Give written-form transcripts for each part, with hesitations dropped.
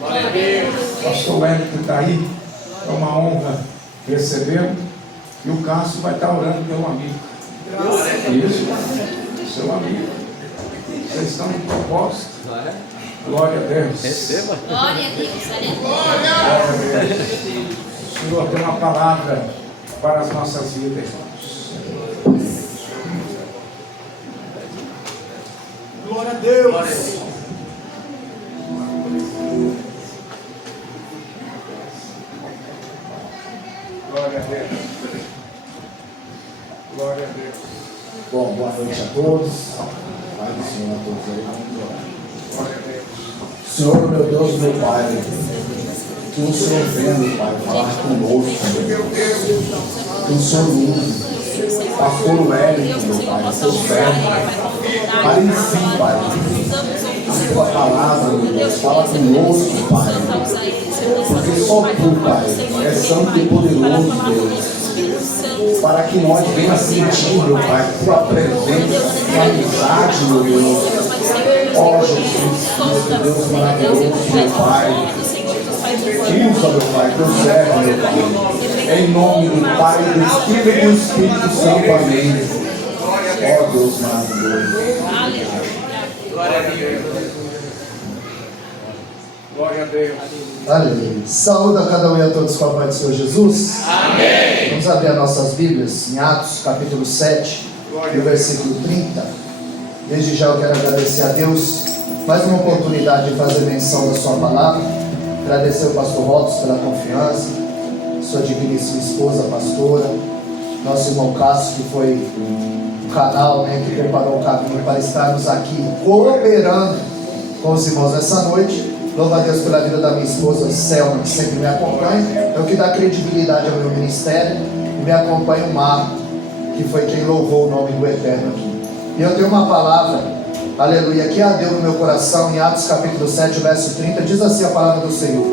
Pastor Wellington está aí, é uma honra recebê-lo. E o Cássio vai estar orando pelo amigo. Isso, seu amigo. Vocês estão em propósito. Glória a Deus. Receba. Glória a Deus. Glória a Deus. O Senhor tem uma palavra para as nossas vidas, irmãos. Glória a Deus. Glória a Deus. Glória a Deus. Bom, boa noite a todos. Pai do Senhor a todos aí. Vamos orar. Glória a Deus. Senhor, meu Deus, meu Pai, que o Senhor venha, meu Pai, falar conosco, que o Senhor use pastor Wellington, meu Pai, seu servo, para em si, Pai, a tua palavra, meu Deus, fala conosco, Pai, porque só tu, Pai, és santo e poderoso, Deus, para que nós venhamos sentir, meu Pai, tua presença, tua amizade, meu Deus. Ó Jesus, meu Deus maravilhoso, meu Pai, usa, meu Pai, teu servo, meu Pai, em nome do Pai, do Filho e do Espírito Santo, amém. Ó Deus maravilhoso. Glória a Deus. Glória a Deus. Aleluia. Saúde a cada um e a todos com a paz do Senhor Jesus. Amém. Vamos abrir as nossas Bíblias em Atos, capítulo 7, e o versículo 30. Desde já eu quero agradecer a Deus mais uma oportunidade de fazer menção da sua palavra. Agradecer ao pastor Robson pela confiança, sua digníssima esposa, pastora, nosso irmão Cássio, que foi o canal, que preparou o caminho para estarmos aqui cooperando com os irmãos nessa noite. Louvo a Deus pela vida da minha esposa Selma, que sempre me acompanha, é o que dá credibilidade ao meu ministério, e me acompanha o Marco, que foi quem louvou o nome do Eterno aqui. E eu tenho uma palavra, aleluia, que ardeu no meu coração, em Atos capítulo 7, verso 30, diz assim a palavra do Senhor: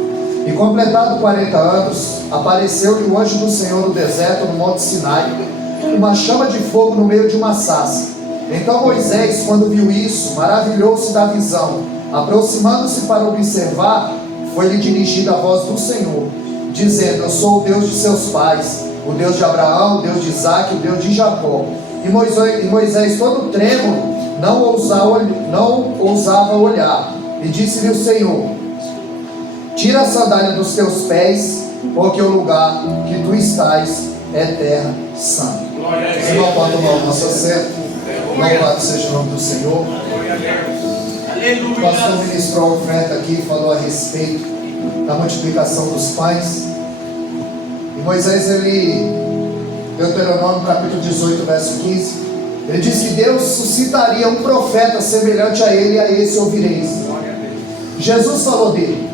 E completado 40 anos, apareceu-lhe o anjo do Senhor no deserto, no monte Sinai, uma chama de fogo no meio de uma sarça. Então Moisés, quando viu isso, maravilhou-se da visão. Aproximando-se para observar, foi-lhe dirigida a voz do Senhor, dizendo: Eu sou o Deus de seus pais, o Deus de Abraão, o Deus de Isaque, o Deus de Jacó. E Moisés, todo trêmulo, não ousava olhar. E disse-lhe o Senhor: Tira a sandália dos teus pés, porque o lugar que tu estás é terra santa. Você não pode tomar o nosso assento. Louvado seja o nome do Senhor. O pastor ministrou a oferta aqui, falou a respeito da multiplicação dos pães. E Moisés, Deuteronômio capítulo 18, verso 15, ele diz que Deus suscitaria um profeta semelhante a ele, e a esse ouvireis. Jesus falou dele.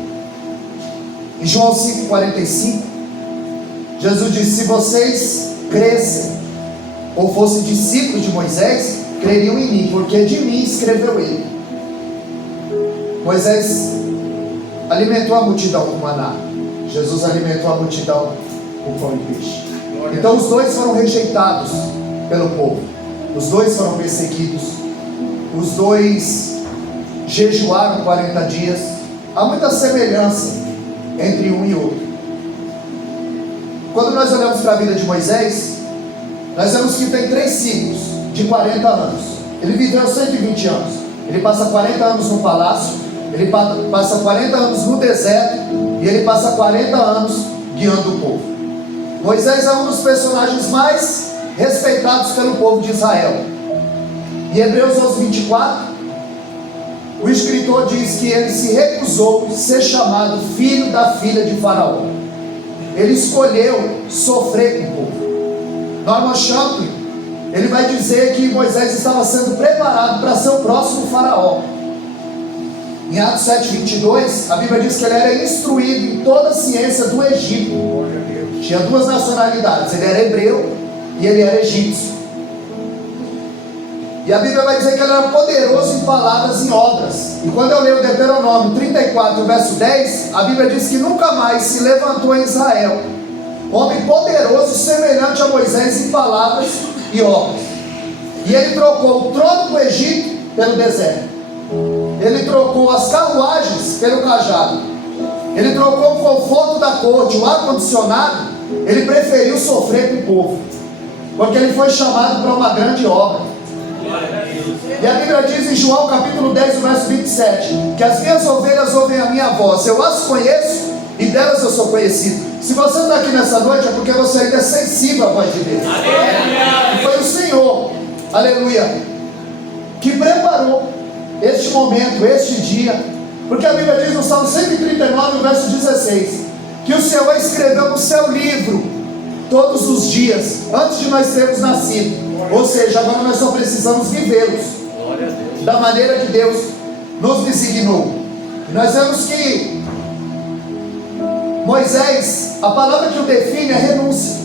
Em João 5,45, Jesus disse: Se vocês crescem ou fossem discípulos de Moisés, creriam em mim, porque de mim escreveu ele. Moisés alimentou a multidão com maná, Jesus alimentou a multidão com pão e peixe. Então os dois foram rejeitados pelo povo, os dois foram perseguidos, os dois jejuaram 40 dias. Há muita semelhança entre um e outro. Quando nós olhamos para a vida de Moisés, nós vemos que tem 3 ciclos de 40 anos. Ele viveu 120 anos. Ele passa 40 anos no palácio, ele passa 40 anos no deserto, e ele passa 40 anos guiando o povo. Moisés é um dos personagens mais respeitados pelo povo de Israel. Em Hebreus 11:24, o escritor diz que ele se recusou a ser chamado filho da filha de Faraó. Ele escolheu sofrer com o povo. Norman Champlin, ele vai dizer que Moisés estava sendo preparado para ser o próximo Faraó. Em Atos 7:22, a Bíblia diz que ele era instruído em toda a ciência do Egito. Tinha 2 nacionalidades, ele era hebreu e ele era egípcio. E a Bíblia vai dizer que ele era poderoso em palavras e em obras. E quando eu leio Deuteronômio 34, verso 10, a Bíblia diz que nunca mais se levantou em Israel homem poderoso semelhante a Moisés em palavras e obras. E ele trocou o trono do Egito pelo deserto. Ele trocou as carruagens pelo cajado. Ele trocou o conforto da corte, o ar-condicionado. Ele preferiu sofrer com o povo, porque ele foi chamado para uma grande obra. E a Bíblia diz em João capítulo 10, verso 27, que as minhas ovelhas ouvem a minha voz, eu as conheço e delas eu sou conhecido. Se você está aqui nessa noite é porque você ainda é sensível à voz de Deus. E foi o Senhor, aleluia, que preparou este momento, este dia, porque a Bíblia diz no Salmo 139, verso 16, que o Senhor escreveu no seu livro todos os dias, antes de nós termos nascido. Ou seja, agora nós só precisamos vivê-los da maneira que Deus nos designou. E nós vemos que Moisés, a palavra que o define é renúncia.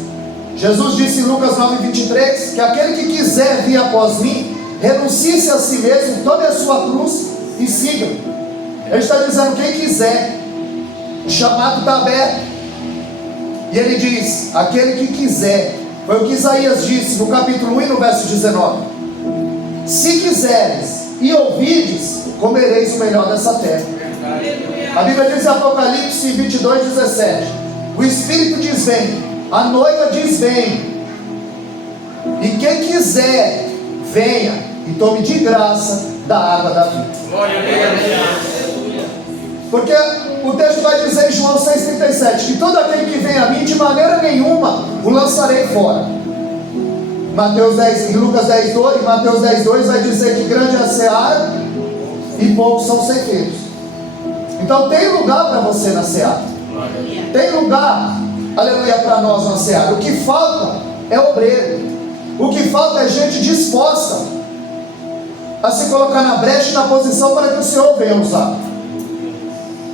Jesus disse em Lucas 9:23 que aquele que quiser vir após mim, renuncie-se a si mesmo, tome a sua cruz e siga. Ele está dizendo quem quiser. O chamado está aberto. E ele diz, aquele que quiser. Foi o que Isaías disse no capítulo 1 e no verso 19. Se quiseres e ouvides, comereis o melhor dessa terra. A Bíblia diz em Apocalipse 22:17, o Espírito diz vem, a noiva diz vem, e quem quiser venha e tome de graça da água da vida. Porque o texto vai dizer em João 6,37 que todo aquele que vem a mim, de maneira nenhuma o lançarei fora. Mateus 10, em Lucas 10:2, em Mateus 10:2 vai dizer que grande é a seara e poucos são ceifeiros. Então tem lugar para você na seara. Tem lugar, aleluia, para nós na seara. O que falta é obreiro. O que falta é gente disposta a se colocar na brecha e na posição para que o Senhor venha usar.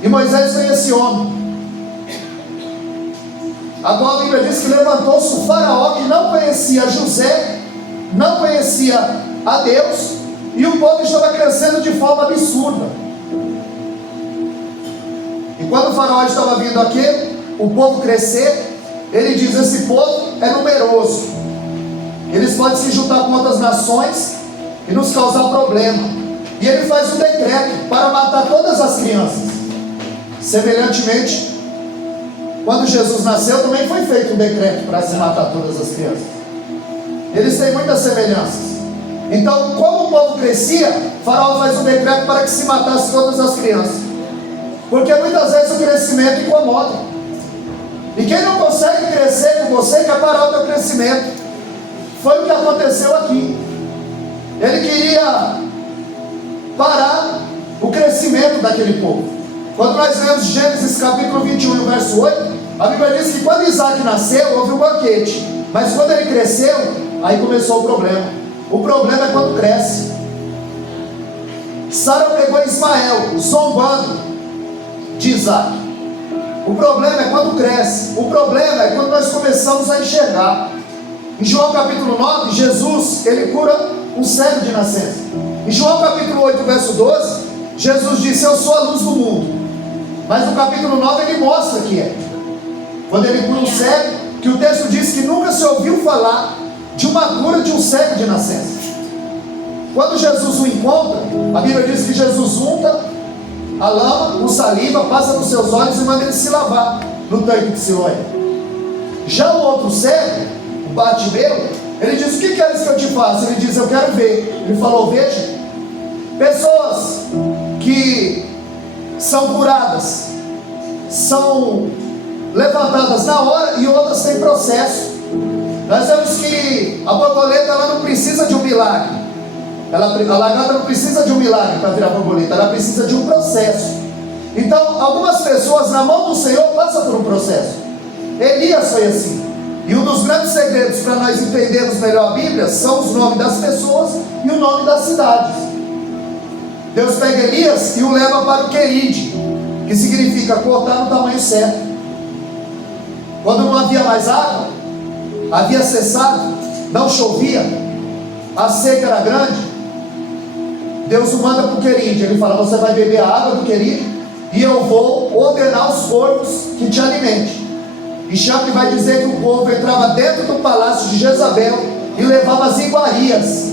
E Moisés foi esse homem. Agora a Bíblia diz que levantou-se o faraó que não conhecia José, não conhecia a Deus, e o povo estava crescendo de forma absurda. E quando o faraó estava vindo aqui, o povo crescer, ele diz, esse povo é numeroso, eles podem se juntar com outras nações e nos causar problema. E ele faz um decreto para matar todas as crianças. Semelhantemente, quando Jesus nasceu, também foi feito um decreto para se matar todas as crianças. Eles têm muitas semelhanças. Então, como o povo crescia, o faraó faz um decreto para que se matasse todas as crianças. Porque muitas vezes o crescimento incomoda. E quem não consegue crescer com você, quer parar o teu crescimento. Foi o que aconteceu aqui. Ele queria parar o crescimento daquele povo. Quando nós lemos Gênesis capítulo 21, verso 8, a Bíblia diz que quando Isaac nasceu, houve um banquete. Mas quando ele cresceu, aí começou o problema. O problema é quando cresce. Sara pegou Ismael, zombando de Isaac. O problema é quando cresce. O problema é quando nós começamos a enxergar. Em João capítulo 9, Jesus, ele cura um cego de nascença. Em João capítulo 8, verso 12, Jesus disse, eu sou a luz do mundo. Mas no capítulo 9 ele mostra que é. Quando ele cura um cego, que o texto diz que nunca se ouviu falar de uma cura de um cego de nascença. Quando Jesus o encontra, a Bíblia diz que Jesus unta a lama com saliva, passa nos seus olhos e manda ele se lavar no tanque de Siloé. Já o outro cego, o Bartimeu, ele diz, o que queres que eu te faça? Ele diz, eu quero ver. Ele falou, veja, pessoas que são curadas, são levantadas na hora e outras têm processo. Nós vemos que a borboleta ela não precisa de um milagre, a lagarta não precisa de um milagre para virar borboleta, ela precisa de um processo. Então algumas pessoas na mão do Senhor passam por um processo. Elias foi assim. E um dos grandes segredos para nós entendermos melhor a Bíblia são os nomes das pessoas e o nome das cidades. Deus pega Elias e o leva para o Queride, que significa cortar no tamanho certo. Quando não havia mais água, havia cessado, não chovia, a seca era grande, Deus o manda para o Queride. Ele fala, você vai beber a água do Queride e eu vou ordenar os porcos que te alimente. E Chape vai dizer que o povo entrava dentro do palácio de Jezabel e levava as iguarias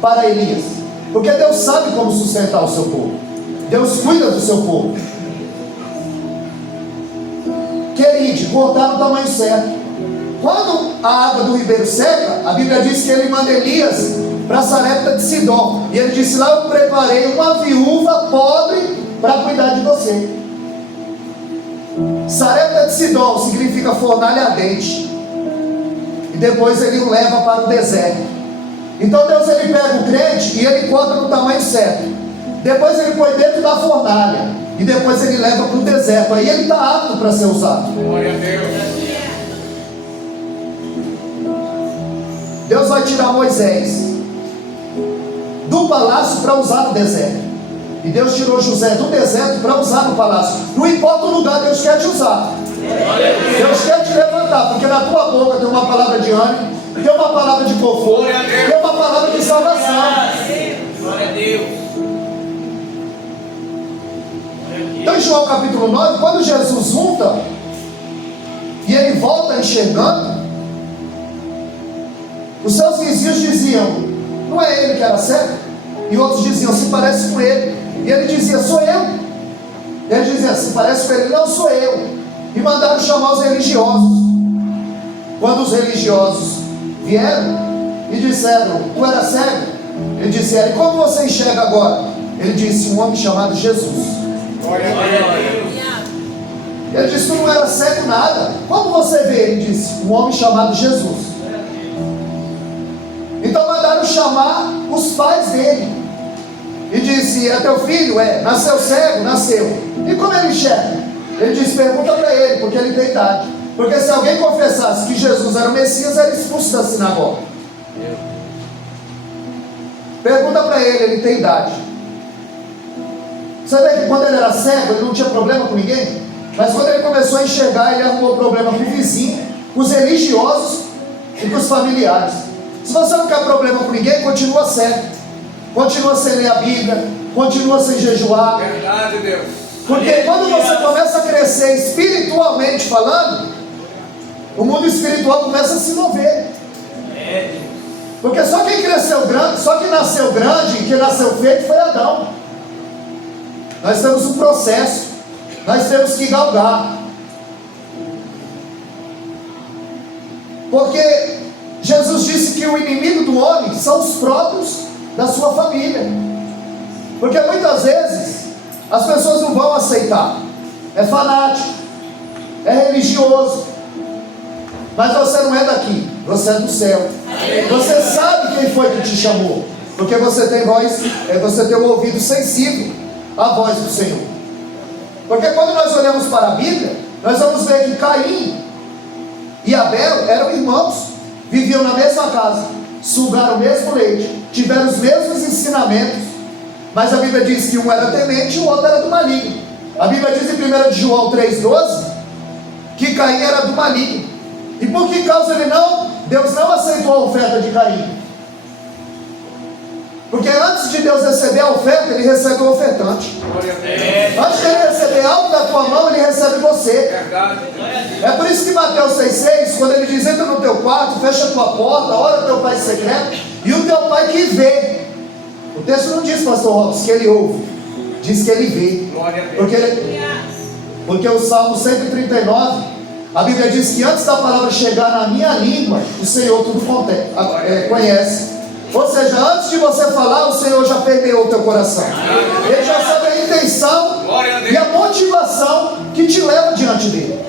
para Elias. Porque Deus sabe como sustentar o seu povo. Deus cuida do seu povo. cortar no tamanho certo. Quando a água do ribeiro seca, a Bíblia diz que ele manda Elias para Sarepta de Sidom. E ele disse: lá eu preparei uma viúva pobre para cuidar de você. Sarepta de Sidom significa fornalha ardente. E depois ele o leva para o deserto. Então Deus, ele pega o crente e ele corta no tamanho certo. Depois ele põe dentro da fornalha. E depois ele leva para o deserto. Aí ele está apto para ser usado. Glória a Deus. Deus vai tirar Moisés do palácio para usar no deserto. E Deus tirou José do deserto para usar no palácio. Não importa o lugar, Deus quer te usar. Deus quer te levantar, porque na tua boca tem uma palavra de ânimo, tem uma palavra de conforto, tem uma palavra de salvação. Glória a Deus. Então em João capítulo 9, quando Jesus junta e ele volta enxergando, os seus vizinhos diziam: não é ele que era cego? E outros diziam: se parece com ele. E ele dizia: sou eu. Ele dizia: se parece com ele. Não, sou eu. E mandaram chamar os religiosos. Quando os religiosos vieram e disseram: tu era cego? Ele disse: era. E como você enxerga agora? Ele disse: um homem chamado Jesus. Glória a Deus. Ele disse: tu não era cego nada. Como você vê? Ele disse: um homem chamado Jesus. Então mandaram chamar os pais dele. E disse: é teu filho? É. Nasceu cego? Nasceu. E como ele enxerga? Ele disse: pergunta para ele, porque ele tem idade. Porque se alguém confessasse que Jesus era o Messias, era expulso da sinagoga. Pergunta para ele tem idade. Você vê que quando ele era cego, ele não tinha problema com ninguém. Mas quando ele começou a enxergar, ele arrumou problema com o vizinho, com os religiosos e com os familiares. Se você não quer problema com ninguém, continua cego. Continua sem ler a Bíblia, continua sem jejuar. Verdade, Deus. Porque quando você começa a crescer espiritualmente falando, o mundo espiritual começa a se mover. Porque só quem cresceu grande, só quem nasceu grande e quem nasceu feito foi Adão. Nós temos um processo, nós temos que galgar. Porque Jesus disse que o inimigo do homem são os próprios da sua família. Porque muitas vezes as pessoas não vão aceitar. É fanático, é religioso, mas você não é daqui, você é do céu. Você sabe quem foi que te chamou, porque você tem voz, você tem um ouvido sensível à voz do Senhor. Porque quando nós olhamos para a Bíblia, nós vamos ver que Caim e Abel eram irmãos, viviam na mesma casa, sugaram o mesmo leite, tiveram os mesmos ensinamentos, mas a Bíblia diz que um era temente e o outro era do maligno. A Bíblia diz em 1 João 3,12 que Caim era do maligno. E por que causa Deus não aceitou a oferta de Caim? Porque antes de Deus receber a oferta, Ele recebe o ofertante. Antes de Ele receber algo da tua mão, Ele recebe você. É por isso que Mateus 6,6, quando Ele diz: entra no teu quarto, fecha a tua porta, ora ao teu Pai secreto, e o teu Pai que vê. O texto não diz, pastor Robson, que Ele ouve, diz que Ele vê. Porque o Salmo 139, a Bíblia diz que antes da palavra chegar na minha língua, o Senhor tudo conhece. Ou seja, antes de você falar, o Senhor já permeou o teu coração. Ele já sabe a intenção e a motivação que te leva diante dele.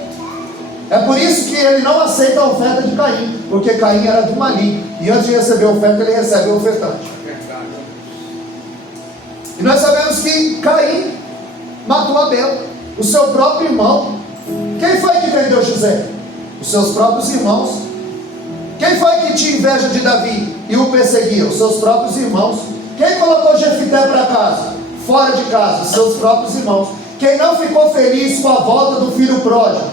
É por isso que ele não aceita a oferta de Caim, porque Caim era do maligno, e antes de receber a oferta, ele recebe o ofertante. E nós sabemos que Caim matou Abel, o seu próprio irmão. Quem foi que vendeu José? Os seus próprios irmãos. Quem foi que tinha inveja de Davi e o perseguia? Os seus próprios irmãos. Quem colocou Jefité para casa? Fora de casa, os seus próprios irmãos. Quem não ficou feliz com a volta do filho pródigo?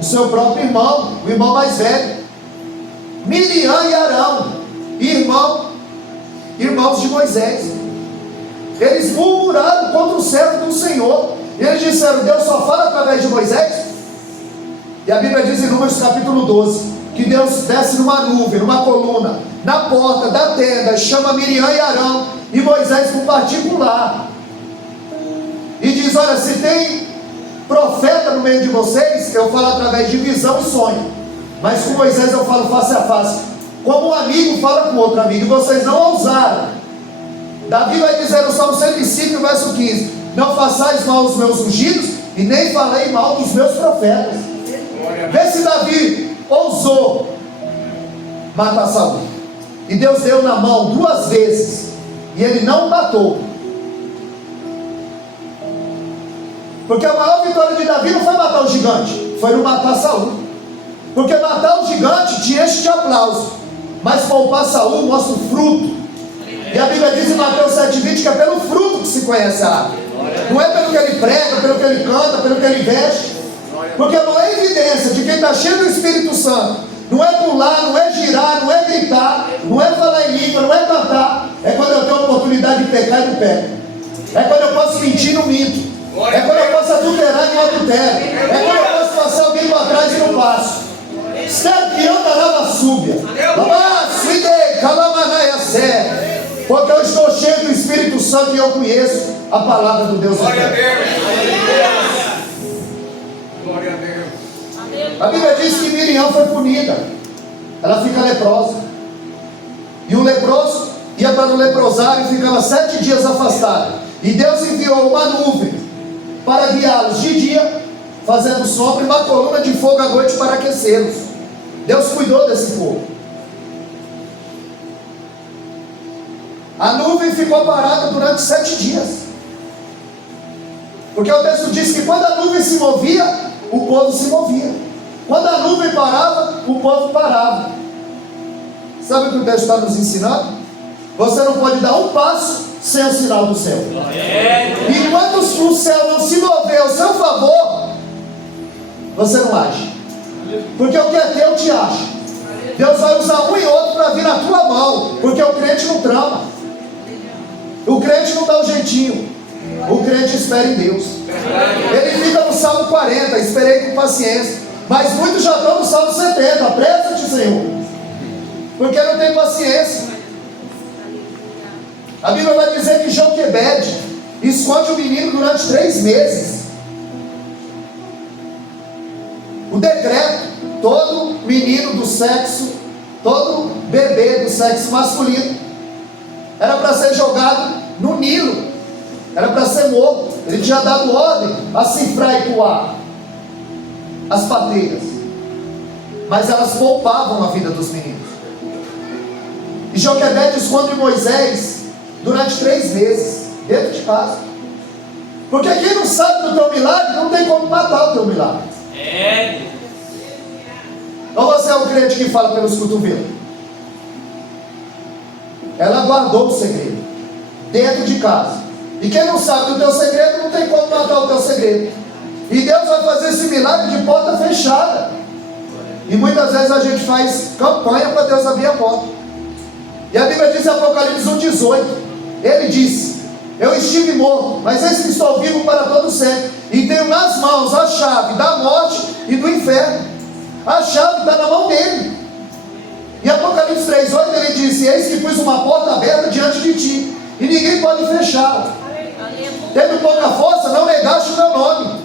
O seu próprio irmão, o irmão mais velho. Miriam e Arão, irmãos de Moisés. Eles murmuraram contra o servo do Senhor. E eles disseram: Deus só fala através de Moisés? E a Bíblia diz em Números capítulo 12 que Deus desce numa nuvem, numa coluna, na porta da tenda, chama Miriam e Arão e Moisés para um particular, e diz: olha, se tem profeta no meio de vocês, eu falo através de visão e sonho. Mas com Moisés eu falo face a face. Como um amigo fala com outro amigo, e vocês não ousaram. Davi vai dizer no Salmo 105, verso 15: não façais mal aos meus ungidos, e nem falei mal dos meus profetas. Vê se Davi ousou matar Saul. E Deus deu na mão 2 vezes, e ele não matou. Porque a maior vitória de Davi não foi matar o gigante, foi não matar Saul. Porque matar o gigante te enche de aplauso, mas poupar Saul mostra o fruto. E a Bíblia diz em Mateus 7,20 que é pelo fruto que se conhece a árvore. Não é pelo que ele prega, pelo que ele canta, pelo que ele veste. Porque não é evidência de quem está cheio do Espírito Santo. Não é pular, não é girar, não é gritar, não é falar em língua, não é cantar. É quando eu tenho a oportunidade de pecar e não peco. É quando eu posso mentir e não minto. É quando eu posso adulterar e não adultero. É quando eu posso passar alguém para trás e não passo. Porque eu estou cheio do Espírito Santo e eu conheço a palavra do Deus. Glória a Deus. Glória a Deus. A Bíblia diz que Miriam foi punida. Ela fica leprosa. E o leproso ia para o leprosário e ficava 7 dias afastado. E Deus enviou uma nuvem para guiá-los de dia, fazendo sombra, e uma coluna de fogo à noite para aquecê-los. Deus cuidou desse povo. A nuvem ficou parada durante 7 dias. Porque o texto diz que quando a nuvem se movia, o povo se movia. Quando a nuvem parava, o povo parava. Sabe o que o texto está nos ensinando? Você não pode dar um passo sem o sinal do céu. Enquanto o céu não se mover ao seu favor, você não age. Porque o que é teu te acha. Deus vai usar um e outro para vir na tua mão. Porque o crente não trama. O crente não dá um jeitinho. O crente espera em Deus. Ele fica no Salmo 40, esperei com paciência. Mas muitos já estão no Salmo 70. Apressa-te, Senhor. Porque não tem paciência. A Bíblia vai dizer que Joquebede esconde o menino durante 3 meses. O decreto: todo menino do sexo, todo bebê do sexo masculino era para ser jogado no Nilo, era para ser morto. Ele tinha dado ordem a Sifra e Puá, as parteiras, mas elas poupavam a vida dos meninos. E Joquebede esconde Moisés durante 3 meses, dentro de casa. Porque quem não sabe do teu milagre, não tem como matar o teu milagre. Ou você é o crente que fala pelos cotovelos? Ela guardou o segredo dentro de casa. E quem não sabe do teu segredo, não tem como matar o teu segredo. E Deus vai fazer esse milagre de porta fechada. E muitas vezes a gente faz campanha para Deus abrir a porta. E a Bíblia diz em Apocalipse 1,18: ele disse: eu estive morto, mas eis que estou vivo para todo sempre, e tenho nas mãos a chave da morte e do inferno. A chave está na mão dele. Em Apocalipse 3,8 ele disse: eis que pus uma porta aberta diante de ti, e ninguém pode fechá-la. Tendo pouca força, não negaste o meu nome.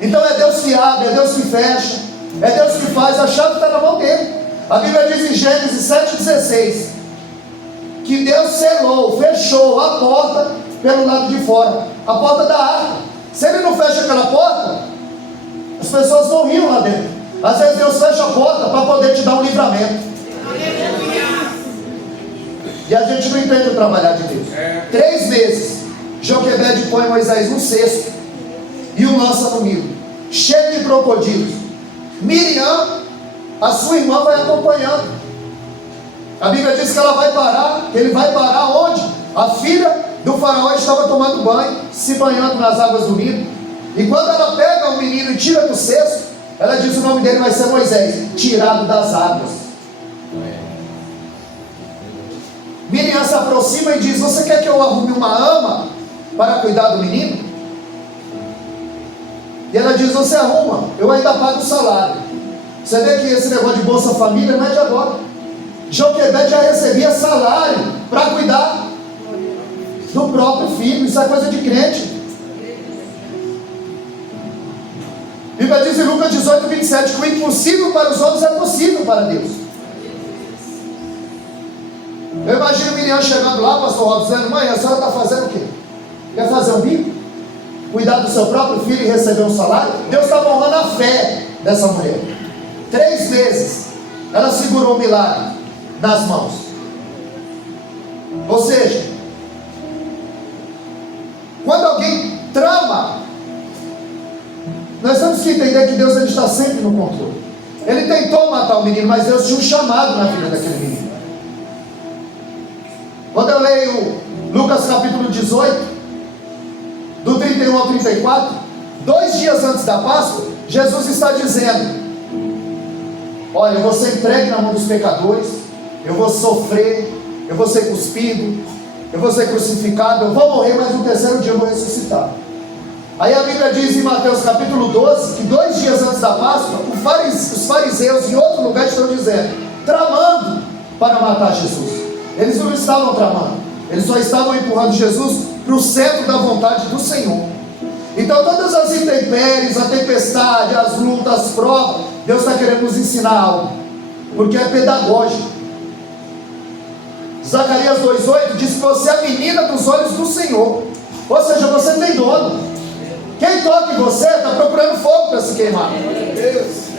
Então é Deus que abre, é Deus que fecha, é Deus que faz. A chave está na mão dele. A Bíblia diz em Gênesis 7,16 que Deus selou, fechou a porta pelo lado de fora, a porta da arca. Se ele não fecha aquela porta, as pessoas morriam lá dentro. Às vezes Deus fecha a porta para poder te dar um livramento. E a gente não entende o trabalhar de Deus. 3 meses Joquebede põe Moisés num cesto e o lança no Nilo, cheio de crocodilos. Miriam, a sua irmã, vai acompanhando. A Bíblia diz que ela vai parar, que ele vai parar onde? A filha do faraó estava tomando banho, se banhando nas águas do Nilo. E quando ela pega o menino e tira do cesto, ela diz: o nome dele vai ser Moisés, tirado das águas. Miriam se aproxima e diz: você quer que eu arrume uma ama para cuidar do menino? E ela diz: você arruma, eu ainda pago o salário. Você vê que esse negócio de Bolsa Família não é de agora. Joquebede já recebia salário para cuidar do próprio filho. Isso é coisa de crente. Bíblia diz em Lucas 18, 27, que o impossível para os homens é possível para Deus. Eu imagino o Miriam chegando lá, pastor Robson, dizendo: mãe, a senhora está fazendo o quê? Quer fazer um bico? Cuidar do seu próprio filho e receber um salário? Deus estava honrando a fé dessa mulher. 3 meses ela segurou o milagre nas mãos. Ou seja, quando alguém trama, nós temos que entender que Deus, ele está sempre no controle. Ele tentou matar o menino, mas Deus tinha um chamado na vida daquele menino. Quando eu leio Lucas capítulo 18, do 31 ao 34, 2 dias antes da Páscoa, Jesus está dizendo: olha, eu vou ser entregue na mão dos pecadores, eu vou sofrer, eu vou ser cuspido, eu vou ser crucificado, eu vou morrer, mas no 3º dia eu vou ressuscitar. Aí a Bíblia diz em Mateus capítulo 12, que 2 dias antes da Páscoa, os fariseus em outro lugar estão dizendo, tramando para matar Jesus. Eles não estavam tramando, eles só estavam empurrando Jesus para o centro da vontade do Senhor. Então todas as intempéries, a tempestade, as lutas, as provas, Deus está querendo nos ensinar algo, porque é pedagógico. Zacarias 2,8 diz que você é a menina dos olhos do Senhor, ou seja, você tem dono. Quem toca em você está procurando fogo para se queimar.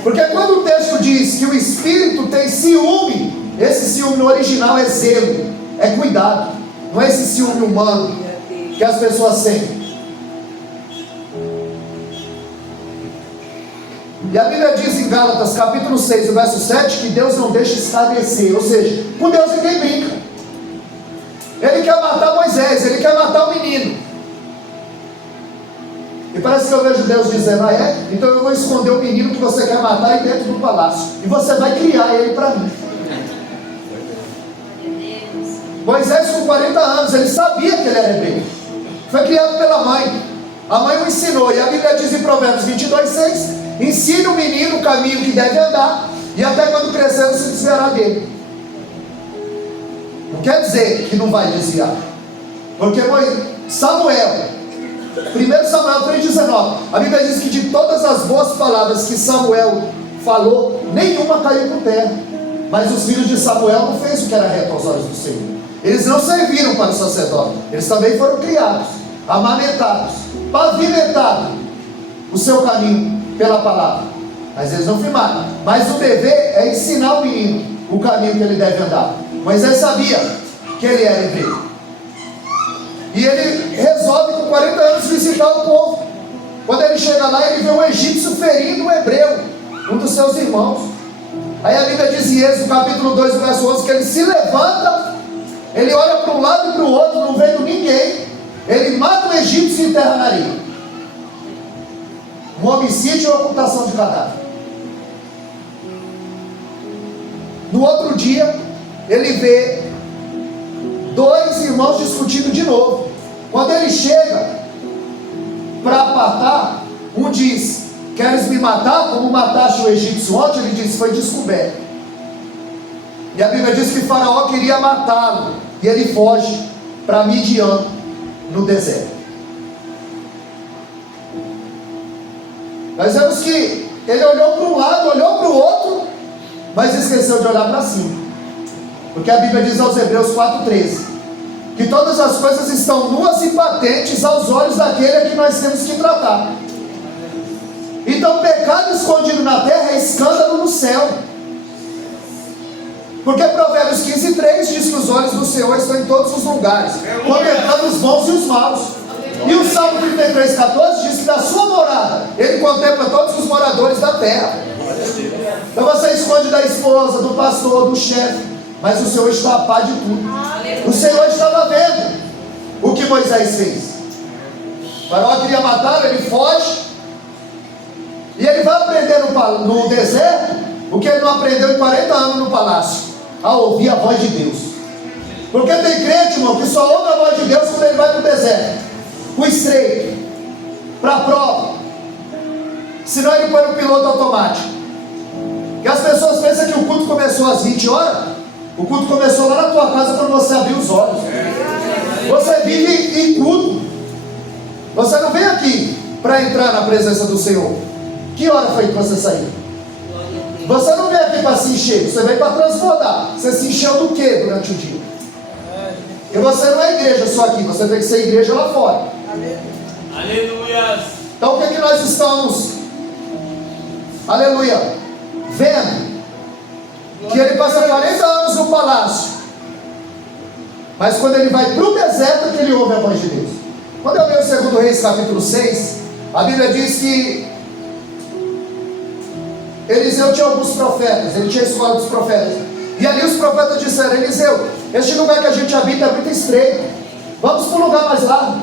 Porque quando o texto diz que o Espírito tem ciúme, esse ciúme no original é zelo, é cuidado, não é esse ciúme humano que as pessoas sentem. E a Bíblia diz em Gálatas capítulo 6, verso 7, que Deus não deixa escarnecer, ou seja, com Deus ninguém brinca. Ele quer matar Moisés, ele quer matar o menino. E parece que eu vejo Deus dizendo: ah é? Então eu vou esconder o menino que você quer matar aí dentro do palácio, e você vai criar ele para mim. Moisés com 40 anos, ele sabia que ele era hebreu, foi criado pela mãe, a mãe o ensinou. E a Bíblia diz em Provérbios 22:6: ensine o menino o caminho que deve andar, e até quando crescer não se desviará dele. Não quer dizer que não vai desviar, porque Samuel, 1 Samuel 3,19, a Bíblia diz que de todas as boas palavras que Samuel falou, nenhuma caiu por terra. Mas os filhos de Samuel não fez o que era reto aos olhos do Senhor. Eles não serviram para o sacerdote, eles também foram criados, amamentados, pavimentados o seu caminho pela palavra, mas eles não firmaram. Mas o dever é ensinar o menino o caminho que ele deve andar. Moisés sabia que ele era hebreu, e ele resolve com 40 anos visitar o povo. Quando ele chega lá, ele vê um egípcio ferindo um hebreu, um dos seus irmãos. Aí a Bíblia diz em Êxodo capítulo 2, verso 11, que ele se levanta, ele olha para um lado e para o outro, não vendo ninguém, ele mata o egípcio e enterra na areia. Um homicídio ou ocultação de cadáver. No outro dia, ele vê 2 irmãos discutindo de novo. Quando ele chega para apartar, um diz: queres me matar como mataste o egípcio ontem? Ele diz: foi descoberto. E a Bíblia diz que Faraó queria matá-lo, e ele foge para Midian, no deserto. Nós vemos que ele olhou para um lado, olhou para o outro, mas esqueceu de olhar para cima. Porque a Bíblia diz aos Hebreus 4,13 que todas as coisas estão nuas e patentes aos olhos daquele a que nós temos que tratar. Então pecado escondido na terra é escândalo no céu. Porque Provérbios 15:3 diz que os olhos do Senhor estão em todos os lugares, contemplando os bons e os maus. E o Salmo 33:14 diz que da sua morada ele contempla todos os moradores da terra. Então você esconde da esposa, do pastor, do chefe, mas o Senhor está a par de tudo. O Senhor estava vendo o que Moisés fez. Faraó queria matá-lo, ele foge, e ele vai aprender no deserto o que ele não aprendeu em 40 anos no palácio: a ouvir a voz de Deus. Porque tem crente, irmão, que só ouve a voz de Deus quando ele vai para o deserto, o estreito, para a prova. Senão ele põe no piloto automático. E as pessoas pensam que o culto começou às 20 horas. O culto começou lá na tua casa quando você abriu os olhos. Você vive em culto. Você não vem aqui para entrar na presença do Senhor. Que hora foi que você saiu? Você não veio aqui para se encher, você veio para transbordar. Você se encheu do que durante o dia? Porque você não é igreja só aqui, você tem que ser igreja lá fora. Aleluia. Então o que é que nós estamos, aleluia, vendo? Que ele passa 40 anos no palácio, mas quando ele vai para o deserto é que ele ouve a voz de Deus. Quando eu leio o 2 Reis capítulo 6, a Bíblia diz que Eliseu tinha alguns profetas, ele tinha a escola dos profetas, e ali os profetas disseram: Eliseu, este lugar que a gente habita é muito estreito, vamos para um lugar mais largo.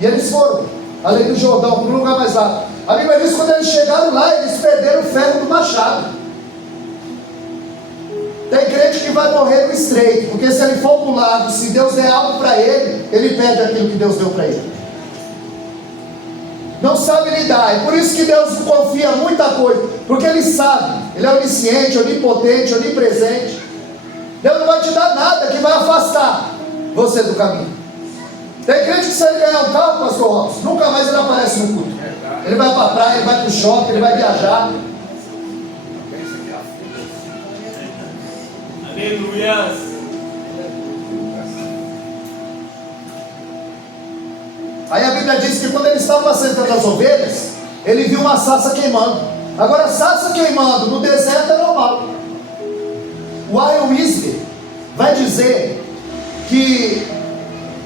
E eles foram, além do Jordão, para um lugar mais largo. A Bíblia diz que quando eles chegaram lá, eles perderam o ferro do machado. Tem crente que vai morrer no estreito, porque se ele for para o lado, se Deus der algo para ele, ele perde aquilo que Deus deu para ele. Não sabe lidar, é por isso que Deus confia muita coisa, porque Ele sabe, Ele é onisciente, onipotente, onipresente. Deus não vai te dar nada que vai afastar você do caminho. Tem crente que se ele ganhar um carro, pastor Robson, nunca mais ele aparece no culto. Ele vai para a praia, ele vai para o shopping, ele vai viajar. Aleluia. Aí a Bíblia diz que quando ele estava apacentando as ovelhas, ele viu uma sarça queimando. Agora, sarça queimando no deserto é normal. O Warren Wiersbe vai dizer que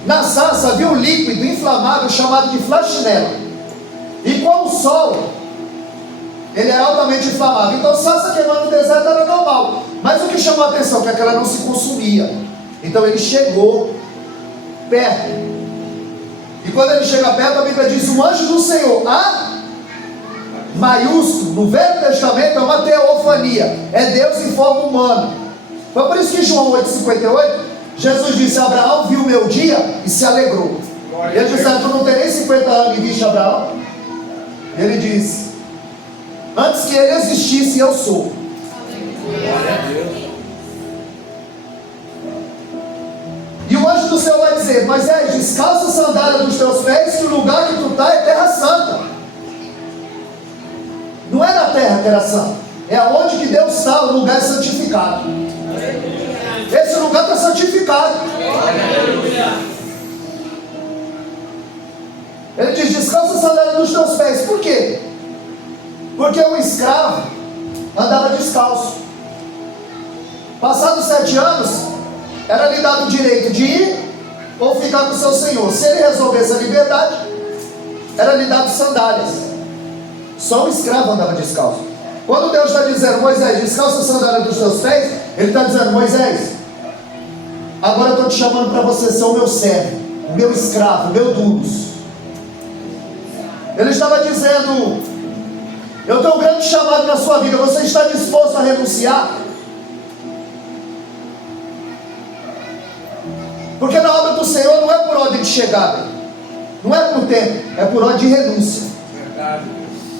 na sarça havia um líquido inflamável chamado de flashinela. E com o sol, ele era altamente inflamável. Então, sarça queimando no deserto era normal. Mas o que chamou a atenção é que ela não se consumia. Então, ele chegou perto. E quando ele chega perto, a Bíblia diz: um anjo do Senhor, maiúsculo, no Velho Testamento é uma teofania, é Deus em forma humana. Foi por isso que João 8,58, Jesus disse: Abraão viu o meu dia e se alegrou. E ele disse: tu não tem nem 50 anos e viste Abraão? E ele diz: antes que ele existisse, eu sou. Glória a Deus. E o anjo do Senhor vai dizer: Moisés, descalça a sandália dos teus pés, que o lugar que tu está é terra santa. Não é na terra que era santa, é aonde que Deus está, o lugar é santificado. Esse lugar está santificado. Ele diz: descalça a sandália dos teus pés. Por quê? Porque o escravo andava descalço. Passados 7 anos, era lhe dado o direito de ir ou ficar com o seu senhor. Se ele resolvesse a liberdade, era lhe dado sandálias. Só o escravo andava descalço. Quando Deus está dizendo: Moisés, descalça a sandália dos teus pés, Ele está dizendo: Moisés, agora eu estou te chamando para você ser o meu servo, o meu escravo, o meu duros. Ele estava dizendo: eu tenho um grande chamado na sua vida, você está disposto a renunciar? Porque na obra do Senhor não é por ordem de chegada, não é por tempo, é por ordem de renúncia. Verdade.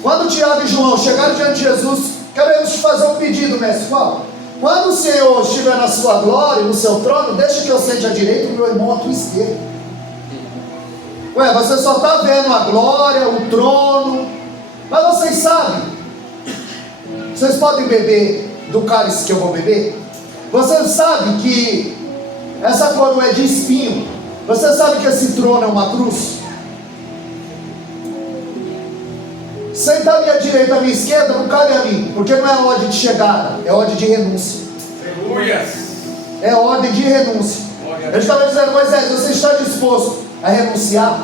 Quando Tiago e João chegaram diante de Jesus, queremos te fazer um pedido, mestre. Qual? Quando o Senhor estiver na sua glória, no seu trono, deixa que eu sente à direita e o meu irmão à tua esquerda. Ué, você só está vendo a glória, o trono, mas vocês sabem, vocês podem beber do cálice que eu vou beber? Vocês sabem que essa coroa é de espinho? Você sabe que esse trono é uma cruz? Sentar à minha direita, à minha esquerda, não cabe a mim, porque não é ordem de chegada, é ordem de renúncia. Aleluia. É ordem de renúncia. Ele estava dizendo: Moisés, você está disposto a renunciar?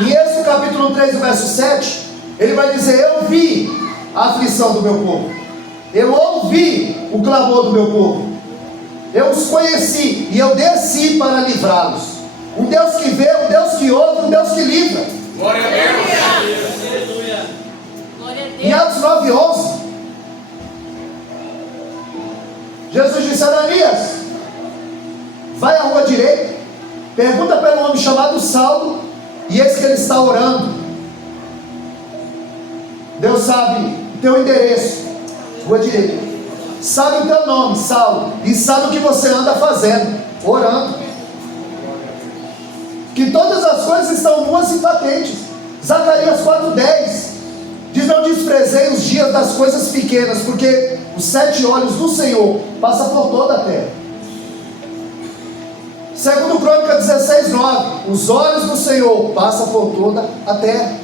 E esse, o capítulo 3, verso 7, ele vai dizer: eu vi a aflição do meu povo, eu ouvi o clamor do meu povo, eu os conheci e eu desci para livrá-los. Um Deus que vê, um Deus que ouve, um Deus que livra. Glória a Deus. Aleluia. Glória a Deus. Em Atos 9:11, Jesus disse: Ananias, vai à rua direita, pergunta pelo homem chamado Saulo, e eis que ele está orando. Deus sabe o teu endereço, rua direita, sabe o teu nome, Saulo, e sabe o que você anda fazendo, orando. Que todas as coisas estão nuas e patentes. Zacarias 4:10 diz: não desprezei os dias das coisas pequenas, porque os 7 olhos do Senhor passam por toda a terra. Segundo Crônica 16:9, os olhos do Senhor passam por toda a terra.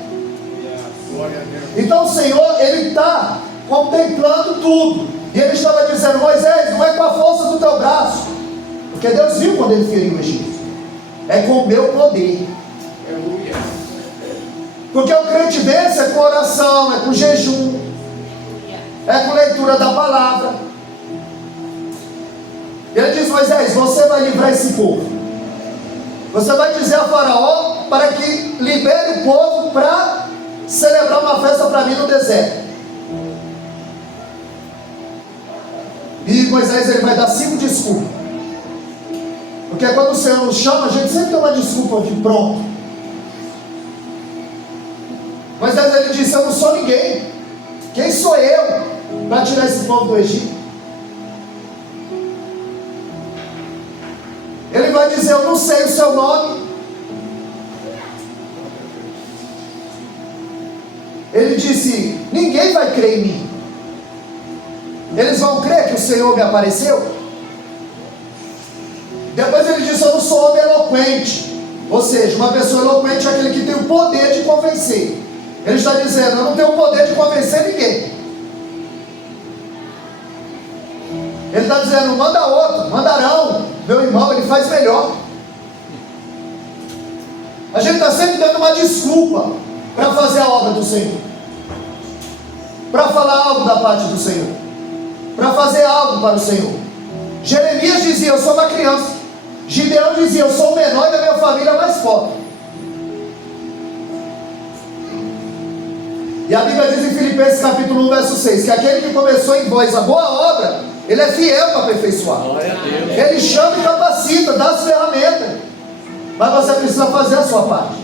Então o Senhor, Ele está contemplando tudo. E Ele estava dizendo: Moisés, não é com a força do teu braço, porque Deus viu quando Ele feriu o Egito, é com o meu poder. Aleluia. Porque o crente vence é com oração, é com jejum, é com leitura da palavra. E Ele diz: Moisés, você vai livrar esse povo. Você vai dizer a Faraó para que libere o povo para celebrar uma festa para mim no deserto. E Moisés, ele vai dar 5 desculpas. Porque quando o Senhor nos chama, a gente sempre tem uma desculpa de pronto. Moisés, ele disse: eu não sou ninguém. Quem sou eu para tirar esse povo do Egito? Ele vai dizer: eu não sei o seu nome. Ele disse: ninguém vai crer em mim. Eles vão crer que o Senhor me apareceu? Depois ele disse: eu não sou homem eloquente. Ou seja, uma pessoa eloquente é aquele que tem o poder de convencer. Ele está dizendo: eu não tenho o poder de convencer ninguém. Ele está dizendo: manda outro, manda Arão, meu irmão, ele faz melhor. A gente está sempre dando uma desculpa para fazer a obra do Senhor, para falar algo da parte do Senhor, para fazer algo para o Senhor. Jeremias dizia: eu sou uma criança. Gideão dizia: eu sou o menor da minha família mais pobre. E a Bíblia diz em Filipenses capítulo 1, verso 6, que aquele que começou em vós a boa obra, ele é fiel para aperfeiçoar. Ele chama e capacita, dá as ferramentas, mas você precisa fazer a sua parte.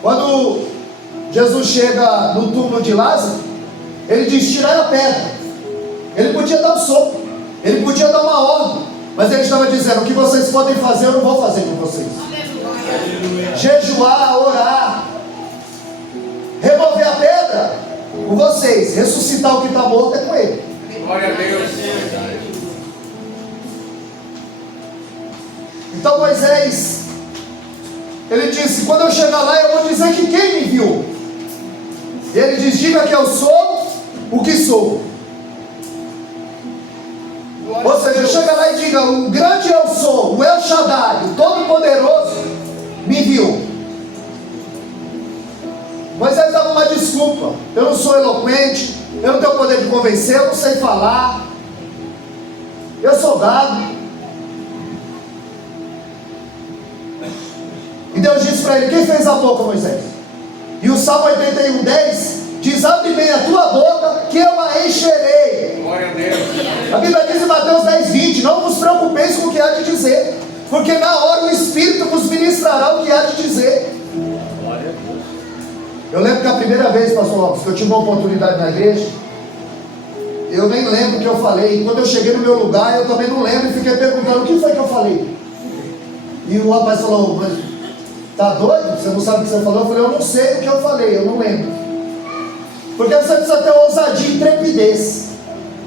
Quando Jesus chega no túmulo de Lázaro, ele diz: tirai a pedra. Ele podia dar um soco, ele podia dar uma ordem, mas ele estava dizendo: o que vocês podem fazer, eu não vou fazer com vocês. Jejuar, orar, remover a pedra com vocês, ressuscitar o que está morto é com ele. Glória a Deus. Então Moisés, ele disse: quando eu chegar lá, eu vou dizer que quem me enviou. E ele diz: diga que eu sou o que sou. Ou seja, chega lá e diga: o grande eu sou, o El Shaddai, o Todo-Poderoso, me enviou. Moisés dava uma desculpa: eu não sou eloquente, eu não tenho poder de convencer, eu não sei falar, eu sou gado. E Deus disse para ele: quem fez a boca, Moisés? E o Salmo 81:10 diz: abre bem a tua boca, que eu a encherei. Glória a Deus. A Bíblia diz em Mateus 10:20: não vos preocupeis com o que há de dizer, porque na hora o Espírito vos ministrará o que há de dizer. Eu lembro que a primeira vez, pastor Lopes, que eu tive uma oportunidade na igreja, eu nem lembro o que eu falei. Quando eu cheguei no meu lugar, eu também não lembro e fiquei perguntando: o que foi que eu falei? E o rapaz falou: mas tá doido? Você não sabe o que você falou? Eu falei: eu não sei o que eu falei, eu não lembro. Porque você precisa ter ousadia e intrepidez.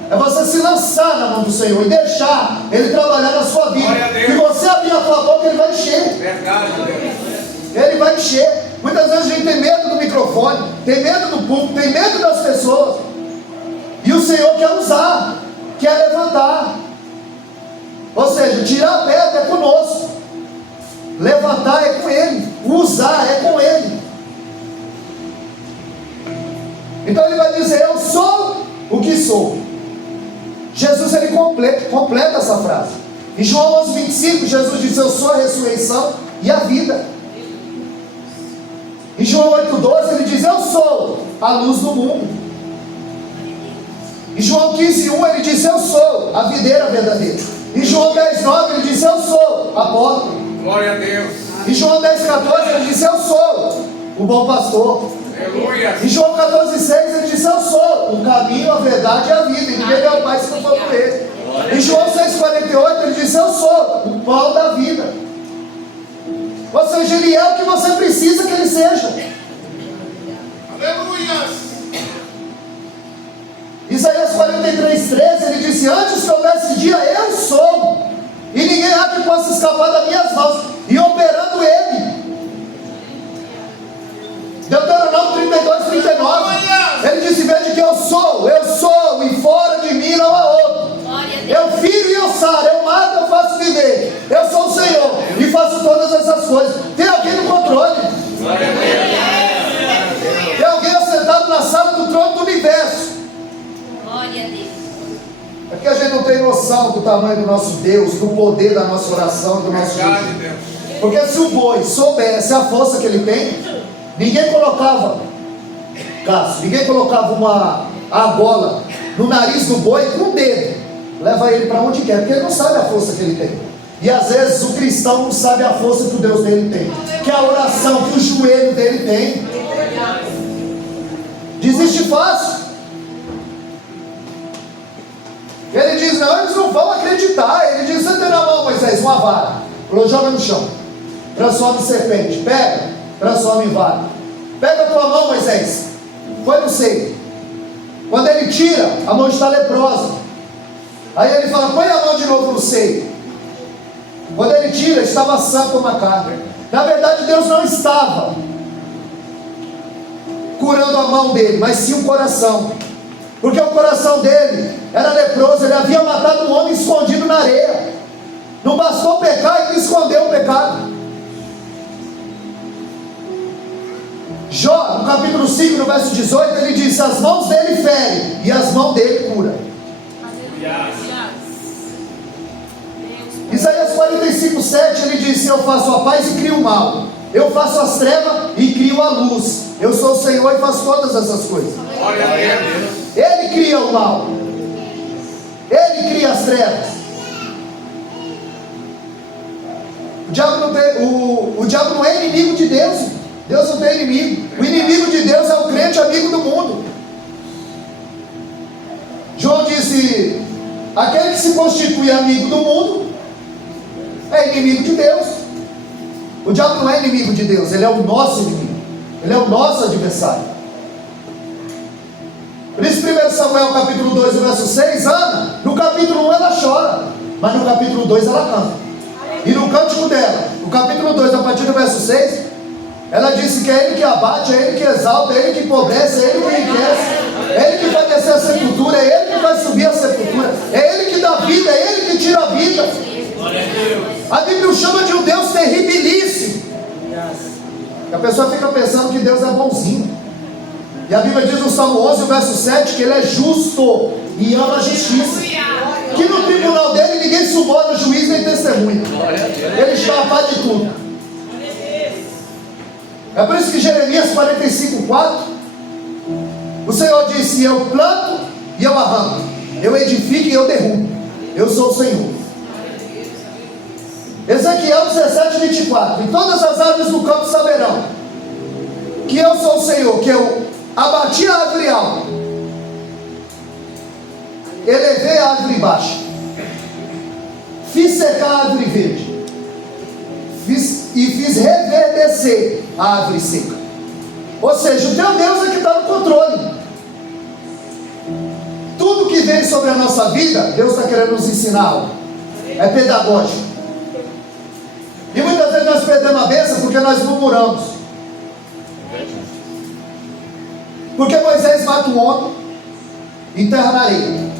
É você se lançar na mão do Senhor e deixar Ele trabalhar na sua vida. E você abrir a tua boca, Ele vai encher. Verdade, Deus. Ele vai encher. Muitas vezes a gente tem medo do microfone, tem medo do público, tem medo das pessoas. E o Senhor quer usar, quer levantar. Ou seja, tirar a pedra é conosco, levantar é com Ele, usar é com Ele. Então Ele vai dizer: eu sou o que sou. Jesus, Ele completa essa frase. Em João 11:25, Jesus disse: eu sou a ressurreição e a vida. Em João 8:12 ele diz: eu sou a luz do mundo. Em João 15:1 ele diz: eu sou a videira verdadeira. Em João 10:9 ele diz: eu sou a porta. Glória a Deus. Em João 10:14 ele diz: eu sou o bom pastor. Aleluia. Em João 14:6 ele diz: eu sou o caminho, a verdade e a vida, e ninguém vê ao Pai se não for por Ele. Em João 6:48 ele diz: eu sou o pão da vida. Ou seja, Ele é o que você precisa que Ele seja. possa escapar das minhas mãos, e operando ele. Deuteronômio 32, 39. Ele disse: veja que eu sou, e fora de mim não há outro. Eu firo e eu saro, eu mato, eu faço viver. Eu sou o Senhor e faço todas essas coisas. Tem alguém no controle. Tem alguém assentado na sala do trono do universo. Glória a Deus. É porque a gente não tem noção do tamanho do nosso Deus, do poder da nossa oração, do nosso Deus. Porque se o boi soubesse a força que ele tem, ninguém colocava, Cássio, ninguém colocava uma argola no nariz do boi com o dedo. Leva ele para onde quer, porque ele não sabe a força que ele tem. E às vezes o cristão não sabe a força que o Deus dele tem, que a oração, que o joelho dele tem. Desiste fácil. Ele diz: não, eles não vão acreditar. Ele diz: você tem na mão, Moisés, uma vara. Falou: joga no chão, transforma em serpente. Pega, transforma em vara. Pega a tua mão, Moisés, põe no seio. Quando ele tira, a mão está leprosa. Aí ele fala: põe a mão de novo no seio. Quando ele tira, estava sã como a carne. Na verdade, Deus não estava curando a mão dele, mas sim o coração. Porque o coração dele era leproso. Ele havia matado um homem escondido na areia. Não bastou pecar, ele escondeu o pecado. Jó, no capítulo 5, no verso 18, ele disse: as mãos dele ferem e as mãos dele curam. Isaías 45, 7, ele disse: eu faço a paz e crio o mal, eu faço as trevas e crio a luz. Eu sou o Senhor e faço todas essas coisas. Ele cria o mal, ele cria as trevas. O diabo não é inimigo de Deus. Deus não tem inimigo. O inimigo de Deus é o crente amigo do mundo. João disse: aquele que se constitui amigo do mundo é inimigo de Deus. O diabo não é inimigo de Deus, ele é o nosso inimigo, ele é o nosso adversário. Por isso, 1 Samuel capítulo 2, verso 6, Ana, no capítulo 1 ela chora, mas no capítulo 2 ela canta. E no cântico dela, no capítulo 2, a partir do verso 6, ela disse que é ele que abate, é ele que exalta, é ele que empobrece, é ele que enriquece, é ele que vai descer a sepultura, é ele que vai subir a sepultura, é ele que dá vida, é ele que tira a vida. A Bíblia o chama de um Deus terribilíssimo. A pessoa fica pensando que Deus é bonzinho. E a Bíblia diz no Salmo 11, verso 7, que ele é justo e ama a justiça. Que no tribunal dele ninguém suborna juiz nem testemunha. Ele está a par de tudo. É por isso que Jeremias 45, 4, o Senhor disse: eu planto e eu arranco, eu edifico e eu derrubo, eu sou o Senhor. Ezequiel 17, 24, e todas as árvores do campo saberão que eu sou o Senhor, que eu abati a árvore alta, elevei a árvore baixa, fiz secar a árvore verde, fiz reverdecer a árvore seca. Ou seja, o teu Deus é que está no controle. Tudo que vem sobre a nossa vida, Deus está querendo nos ensinar algo. É pedagógico. E muitas vezes nós perdemos a bênção porque nós murmuramos. Porque Moisés mata um homem, enterra na areia.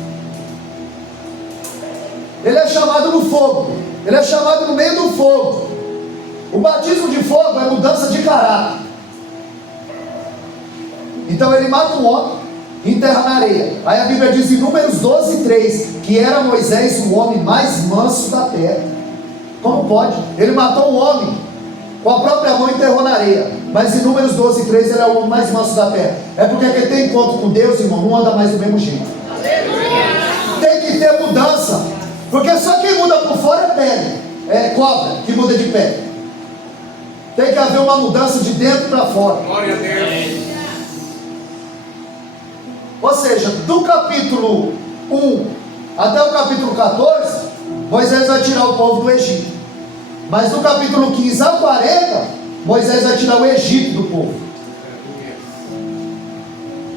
Ele é chamado no fogo, ele é chamado no meio do fogo. O batismo de fogo é mudança de caráter. Então ele mata um homem, enterra na areia. Aí a Bíblia diz em Números 12, 3, que era Moisés o homem mais manso da terra. Como pode? Ele matou um homem, com a própria mão enterrou na areia. Mas em Números 12, 3, ele é o homem mais manso da terra. É porque quem tem encontro com Deus, irmão, não anda mais do mesmo jeito. Tem que ter mudança. Porque só quem muda por fora é pele, é cobra que muda de pele. Tem que haver uma mudança de dentro para fora. Glória a Deus. Ou seja, do capítulo 1 até o capítulo 14, Moisés vai tirar o povo do Egito. Mas do capítulo 15 ao 40, Moisés vai tirar o Egito do povo.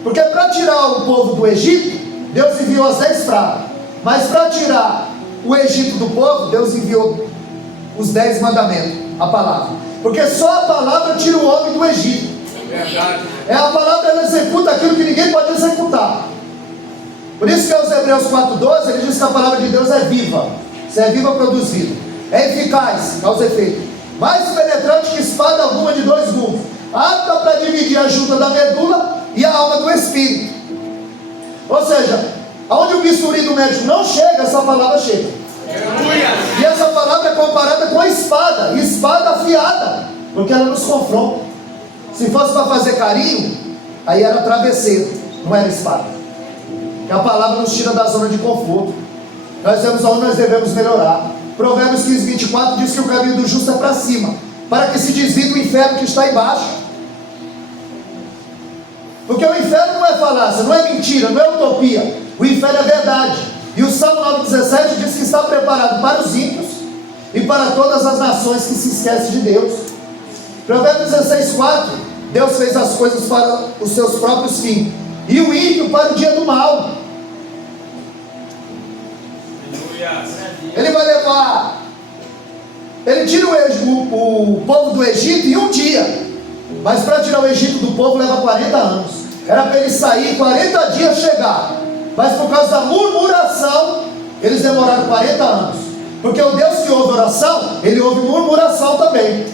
Porque para tirar o povo do Egito, Deus enviou as 10 pragas. Mas para tirar o Egito do povo, Deus enviou os 10 mandamentos, a palavra. Porque só a palavra tira o homem do Egito. Verdade. É a palavra, ela executa aquilo que ninguém pode executar. Por isso que aos Hebreus 4,12 ele diz que a palavra de Deus é viva. Se é viva, produz vida. É eficaz, causa efeito. Mais penetrante que espada alguma de 2 gumes, apta para dividir a junta da medula e a alma do espírito. Ou seja, aonde o bisturi do médico não chega, essa palavra chega. Aleluia. E essa palavra é comparada com a espada, espada afiada, porque ela nos confronta. Se fosse para fazer carinho, aí era travesseiro, não era espada. E a palavra nos tira da zona de conforto. Nós vemos aonde nós devemos melhorar. Provérbios 15:24 diz que o caminho do justo é para cima, para que se desvie do inferno que está embaixo. Porque o inferno não é falácia, não é mentira, não é utopia. O inferno é verdade. E o Salmo 9,17 diz que está preparado para os ímpios e para todas as nações que se esquecem de Deus. Provérbios 16:4, Deus fez as coisas para os seus próprios fins, e o ímpio para o dia do mal. Ele vai levar, ele tira o povo do Egito em um dia, mas para tirar o Egito do povo leva 40 anos. Era para ele sair 40 dias chegar, mas por causa da murmuração eles demoraram 40 anos. Porque o Deus que ouve oração, ele ouve murmuração também.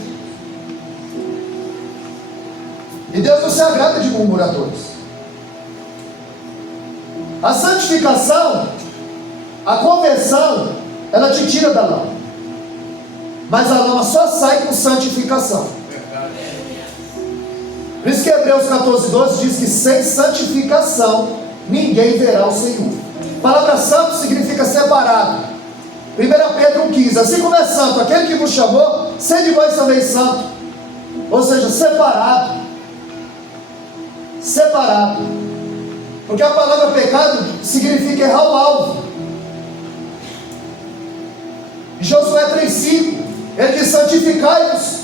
E Deus não se agrada de murmuradores. A santificação, a conversão, ela te tira da lama. Mas a lama só sai com santificação. Por isso que Hebreus 14:12 diz que sem santificação ninguém verá o Senhor. A palavra santo significa separado. 1 Pedro 1,15, assim como é santo aquele que vos chamou, sede vós também santo. Ou seja, separado. Separado. Porque a palavra pecado significa errar o alvo. Em Josué 3,5 ele diz: santificai-vos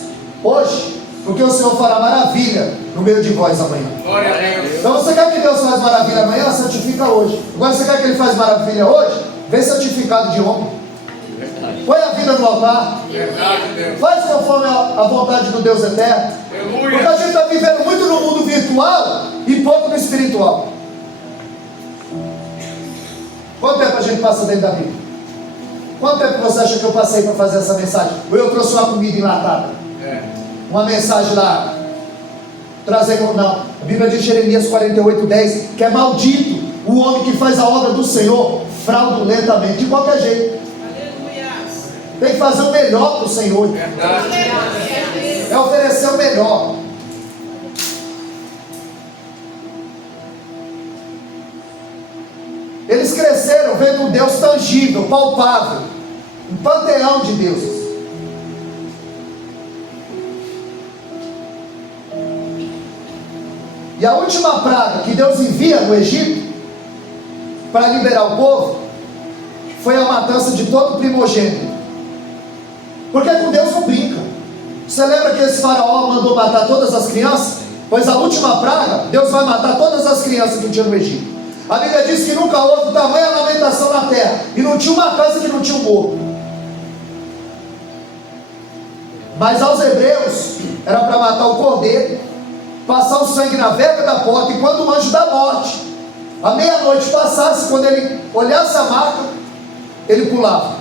hoje, porque o Senhor fará maravilha no meio de vós amanhã. Glória a Deus. Então você quer que Deus faça maravilha amanhã? Santifica hoje. Agora você quer que Ele faça maravilha hoje? Vem santificado de homem. Põe a vida no altar. Verdade, Deus. Faz conforme a vontade do Deus eterno. Porque a Aleluia. gente está vivendo muito no mundo virtual e pouco no espiritual. Quanto tempo a gente passa dentro da Bíblia? Quanto tempo você acha que eu passei para fazer essa mensagem? Ou eu trouxe uma comida enlatada? Uma mensagem lá, trazer, não, a Bíblia diz em Jeremias 48:10 que é maldito o homem que faz a obra do Senhor fraudulentamente, de qualquer jeito. Tem que fazer o melhor para o Senhor, Verdade. é oferecer o melhor. Eles cresceram vendo um Deus tangível, palpável, um panteão de deuses. E a última praga que Deus envia no Egito para liberar o povo foi a matança de todo primogênito. Porque com Deus não brinca. Você lembra que esse faraó mandou matar todas as crianças? Pois a última praga, Deus vai matar todas as crianças que tinha no Egito. A Bíblia diz que nunca houve tamanha lamentação na terra, e não tinha uma casa que não tinha um morto. Mas aos hebreus era para matar o cordeiro, passar o sangue na verga da porta, e quando o anjo da morte, à meia-noite passasse, quando ele olhasse a marca, ele pulava.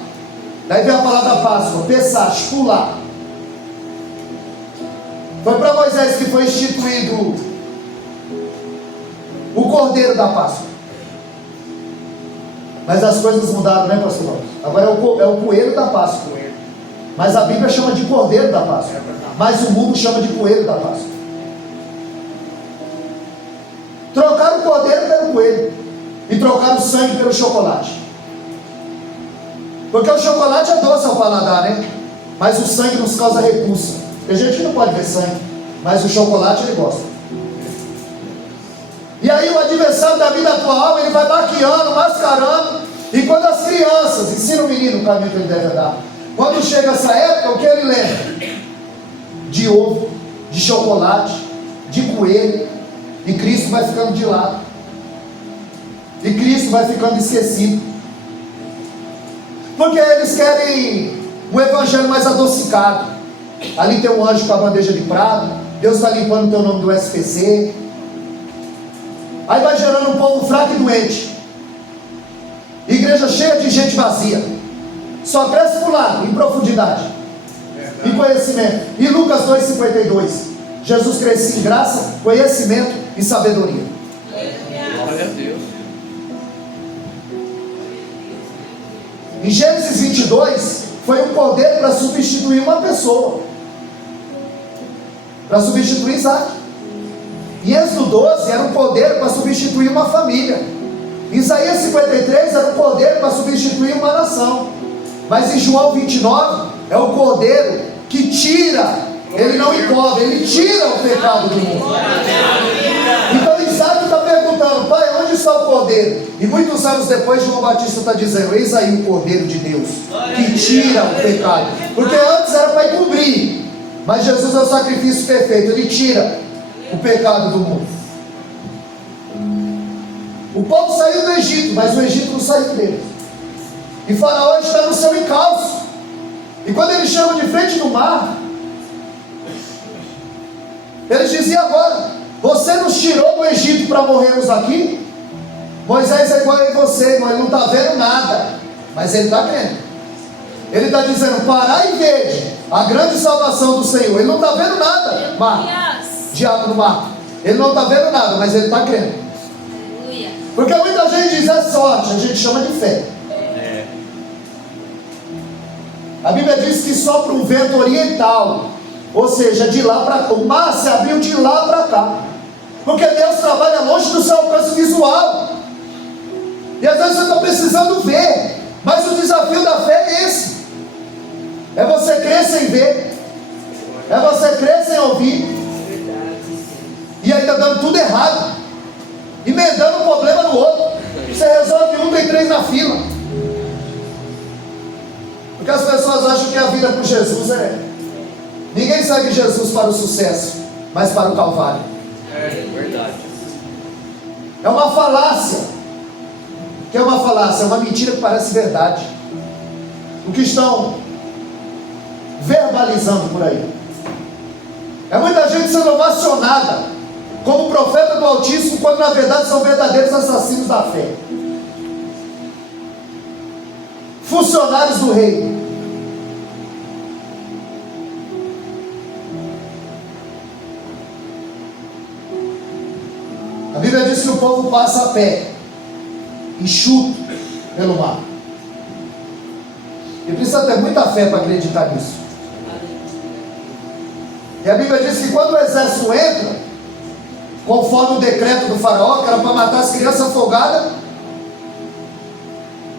Daí vem a palavra Páscoa, Pessach, pular. Foi para Moisés que foi instituído o cordeiro da Páscoa. Mas as coisas mudaram, né, pastor Paulo? Agora é o coelho da Páscoa. Mas a Bíblia chama de cordeiro da Páscoa. Mas o mundo chama de coelho da Páscoa. Trocaram o cordeiro pelo coelho. E trocaram o sangue pelo chocolate. Porque o chocolate é doce ao paladar, né? Mas o sangue nos causa repulsa. Tem gente que não pode ver sangue, mas o chocolate ele gosta. E aí o adversário da vida da tua alma, ele vai maquiando, mascarando. E quando as crianças ensinam o menino o caminho que ele deve andar, quando chega essa época, o que ele lembra? De ovo, de chocolate, de coelho. E Cristo vai ficando de lado. E Cristo vai ficando esquecido. Porque eles querem um evangelho mais adocicado. Ali tem um anjo com a bandeja de prata, Deus está limpando o teu nome do SPC. Aí vai gerando um povo fraco e doente, igreja cheia de gente vazia, só cresce para o lado, em profundidade, em conhecimento. E Lucas 2,52, Jesus crescia em graça, conhecimento e sabedoria. Glória a Deus. Em Gênesis 22, foi um poder para substituir uma pessoa, para substituir Isaac. Em Êxodo 12 era um poder para substituir uma família. Em Isaías 53 era um poder para substituir uma nação. Mas em João 29 é o cordeiro que tira, ele não encobre, ele tira o pecado do mundo. Então Isaac está perguntando: pai, onde está o cordeiro? E muitos anos depois João Batista está dizendo: eis aí o cordeiro de Deus que tira o pecado. Porque antes era para encobrir, mas Jesus é o sacrifício perfeito, ele tira o pecado do mundo. O povo saiu do Egito, mas o Egito não saiu dele. E Faraó está no seu encalço. E quando eles chegam de frente do mar, eles diziam: agora, você nos tirou do Egito para morrermos aqui? Moisés é igual a você, mas ele não está vendo nada, mas ele está crendo. Ele está dizendo: parai e vede a grande salvação do Senhor. Ele não está vendo nada, mar, diabo do mar. Ele não está vendo nada, mas ele está crendo. Porque muita gente diz: é sorte, a gente chama de fé. A Bíblia diz que sopra um vento oriental, ou seja, de lá para cá. O mar se abriu de lá para cá, porque Deus trabalha longe do seu alcance visual. E às vezes você está precisando ver, mas o desafio da fé é esse: é você crer sem ver, é você crer sem ouvir, e ainda dando tudo errado, emendando um problema no outro. Você resolve um, tem 3 na fila. Porque as pessoas acham que a vida com Jesus é... Ninguém segue Jesus para o sucesso, mas para o Calvário. É verdade. É uma falácia. O que é uma falácia? É uma mentira que parece verdade. O que estão verbalizando por aí. É muita gente sendo ovacionada como profeta do Altíssimo, quando na verdade são verdadeiros assassinos da fé. Funcionários do rei. A Bíblia diz que o povo passa a pé, enxuto pelo mar. E precisa ter muita fé para acreditar nisso. E a Bíblia diz que quando o exército entra, conforme o decreto do faraó, que era para matar as crianças afogadas,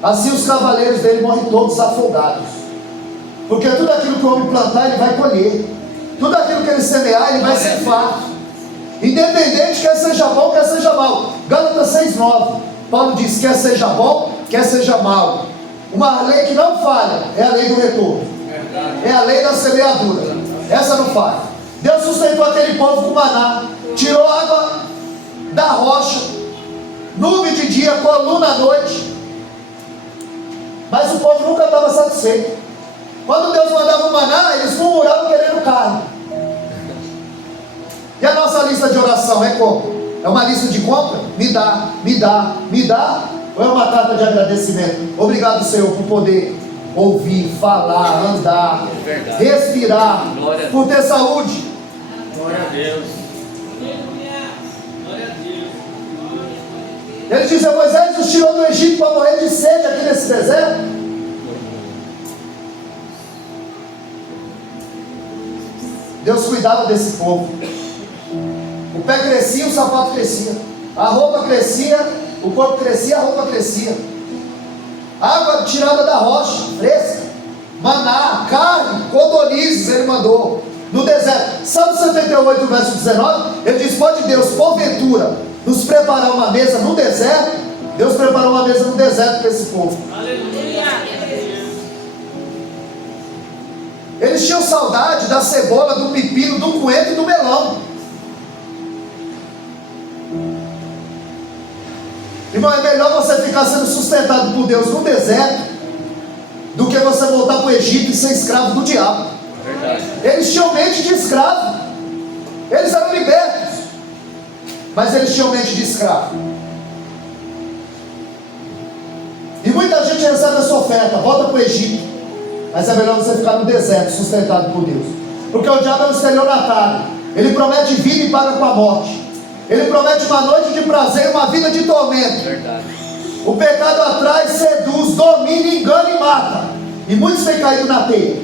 assim os cavaleiros dele morrem todos afogados. Porque tudo aquilo que o homem plantar, ele vai colher. Tudo aquilo que ele semear, ele vai ceifar. Independente, quer seja bom, quer seja mal. Gálatas 6,9, Paulo diz: quer seja bom, quer seja mal. Uma lei que não falha é a lei do retorno. É a lei da semeadura. Essa não falha. Deus sustentou aquele povo com maná, tirou água da rocha, nuvem de dia, coluna à noite. Mas o povo nunca estava satisfeito. Quando Deus mandava o maná, eles murmuravam querendo carne. E a nossa lista de oração é como? É uma lista de compra? Me dá, me dá, me dá. Ou é uma carta de agradecimento? Obrigado, Senhor, por poder ouvir, falar, andar, respirar, por ter saúde. Glória a Deus. Ele diz: Moisés nos tirou do Egito para morrer de sede aqui nesse deserto. Deus cuidava desse povo. O pé crescia, o sapato crescia. A roupa crescia, o corpo crescia, a roupa crescia. Água tirada da rocha, fresca. Maná, carne, codornizes ele mandou no deserto. Salmo 78, verso 19, ele diz: pode Deus, porventura, nos preparar uma mesa no deserto? Deus preparou uma mesa no deserto para esse povo. Aleluia. Eles tinham saudade da cebola, do pepino, do coentro e do melão. Irmão, é melhor você ficar sendo sustentado por Deus no deserto do que você voltar para o Egito e ser escravo do diabo. Verdade. Eles tinham mente de escravo. Eles eram libertos, mas eles tinham mente de escravo. E muita gente recebe essa oferta: volta para o Egito. Mas é melhor você ficar no deserto, sustentado por Deus. Porque o diabo é um estelionatário. Ele promete vida e paga com a morte. Ele promete uma noite de prazer e uma vida de tormento. Verdade. O pecado atrai, seduz, domina, engana e mata. E muitos têm caído na teia.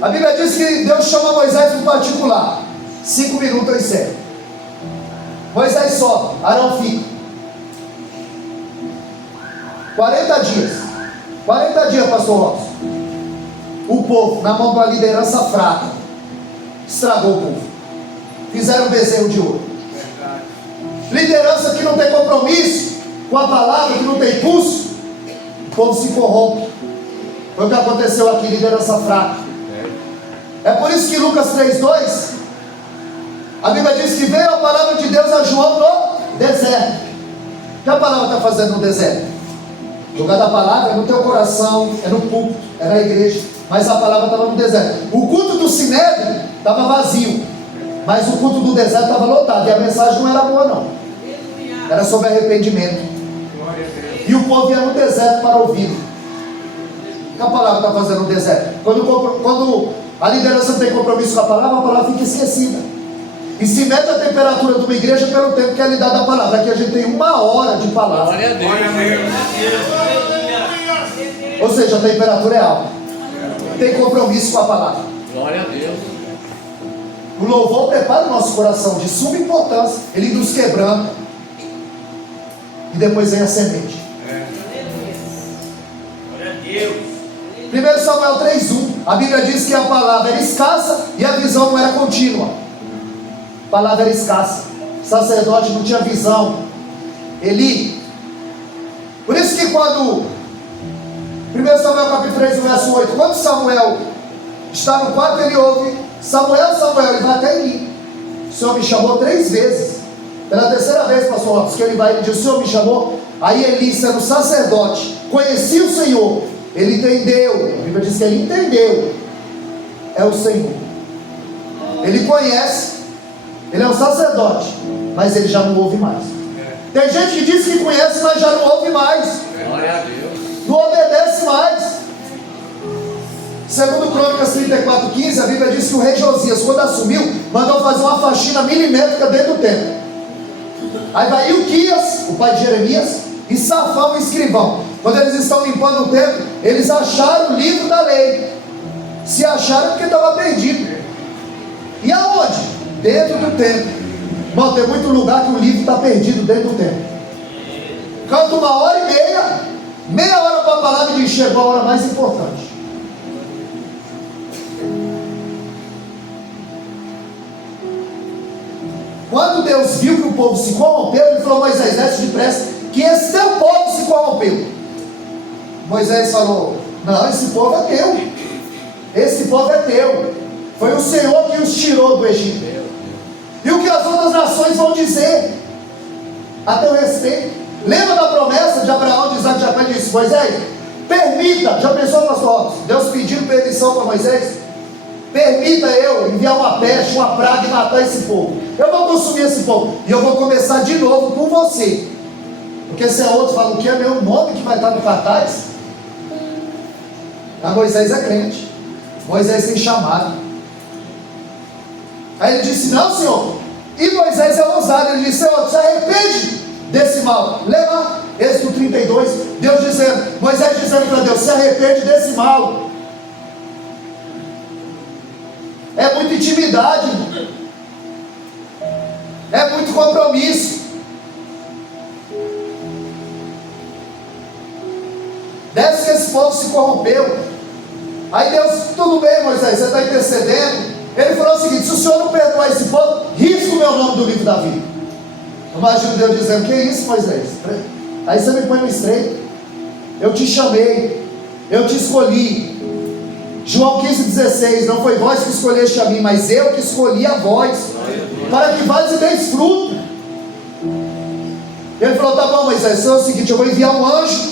A Bíblia diz que Deus chama Moisés no particular. 5 minutos eu encerro. Moisés sobe, Arão fica. 40 dias. 40 dias, pastor Robson. O povo, na mão de uma liderança fraca, estragou o povo. Fizeram um bezerro de ouro. Liderança que não tem compromisso com a palavra, que não tem pulso, o povo se corrompe. Foi o que aconteceu aqui, liderança fraca. É por isso que Lucas 3:2, a Bíblia diz que veio a palavra de Deus a João no deserto. O que a palavra está fazendo no deserto? O lugar da palavra é no teu coração, é no púlpito, é na igreja. Mas a palavra estava no deserto. O culto do Sinédrio estava vazio, mas o culto do deserto estava lotado. E a mensagem não era boa, não. Era sobre arrependimento. E o povo ia no deserto para ouvir. O que a palavra está fazendo no deserto? Quando a liderança não tem compromisso com a palavra fica esquecida. E se mede a temperatura de uma igreja pelo tempo que é lhe dada a palavra. Aqui a gente tem 1 hora de palavra. Glória a Deus. Ou seja, a temperatura é alta. Tem compromisso com a palavra. Glória a Deus. O louvor prepara o nosso coração de suma importância. Ele nos quebranta. E depois vem a semente. Glória a Deus. 1 Samuel 3:1. A Bíblia diz que a palavra era escassa e a visão não era contínua. A palavra era escassa. O sacerdote não tinha visão. Eli. Por isso que quando 1 Samuel capítulo 3, verso 8, quando Samuel está no quarto, ele ouve: Samuel, Samuel, ele vai até Eli. O Senhor me chamou 3 vezes. Pela 3ª vez, pastor Lopes, que ele vai, ele diz: o Senhor me chamou. Aí Eli, sendo sacerdote, conhecia o Senhor. Ele entendeu. A Bíblia diz que ele entendeu. É o Senhor. Ele conhece. Ele é um sacerdote, mas ele já não ouve mais. Tem gente que diz que conhece, mas já não ouve mais. Glória a Deus. Não obedece mais. Segundo Crônicas 34:15, a Bíblia diz que o rei Josias, quando assumiu, mandou fazer uma faxina milimétrica dentro do templo. Aí vai Ilquias, o pai de Jeremias, e Safão, o escrivão. Quando eles estão limpando o templo, eles acharam o livro da lei. Se acharam é porque estava perdido. E aonde? Dentro do templo. Irmão, tem muito lugar que o livro está perdido dentro do templo. Canta 1h30, meia hora para a palavra e diz: chegou a hora mais importante. Quando Deus viu que o povo se corrompeu, ele falou: Moisés, desce depressa, que esse teu povo se corrompeu. Moisés falou: não, esse povo é teu. Esse povo é teu. Foi o Senhor que os tirou do Egito. E o que as outras nações vão dizer a teu respeito? Lembra da promessa de Abraão, de Isaac, de Jacó? Ele disse: Moisés, permita. Já pensou, pastor? Deus pedindo permissão para Moisés: permita eu enviar uma peste, uma praga e matar esse povo. Eu vou consumir esse povo. E eu vou começar de novo com você. Porque se é outro, fala: o que é meu nome que vai estar no cartaz? Mas Moisés é crente. Moisés tem chamado. Aí ele disse: não, Senhor. E Moisés é ousado. Ele disse: Senhor, se arrepende desse mal. Lembra? Êxodo 32. Deus dizendo, Moisés dizendo para Deus: se arrepende desse mal. É muita intimidade, irmão. É muito compromisso. Deve que esse povo se corrompeu. Aí Deus: tudo bem, Moisés, você está intercedendo. Ele falou o seguinte: se o Senhor não perdoar esse povo, risca o meu nome do livro da vida. Imagina Deus dizendo: que isso, Moisés? Aí você me põe no estreito. Eu te chamei, eu te escolhi. João 15,16: não foi vós que escolheste a mim, mas eu que escolhi a vós, para que vós e deis fruto. Ele falou, tá bom, Moisés, é o seguinte, eu vou enviar um anjo,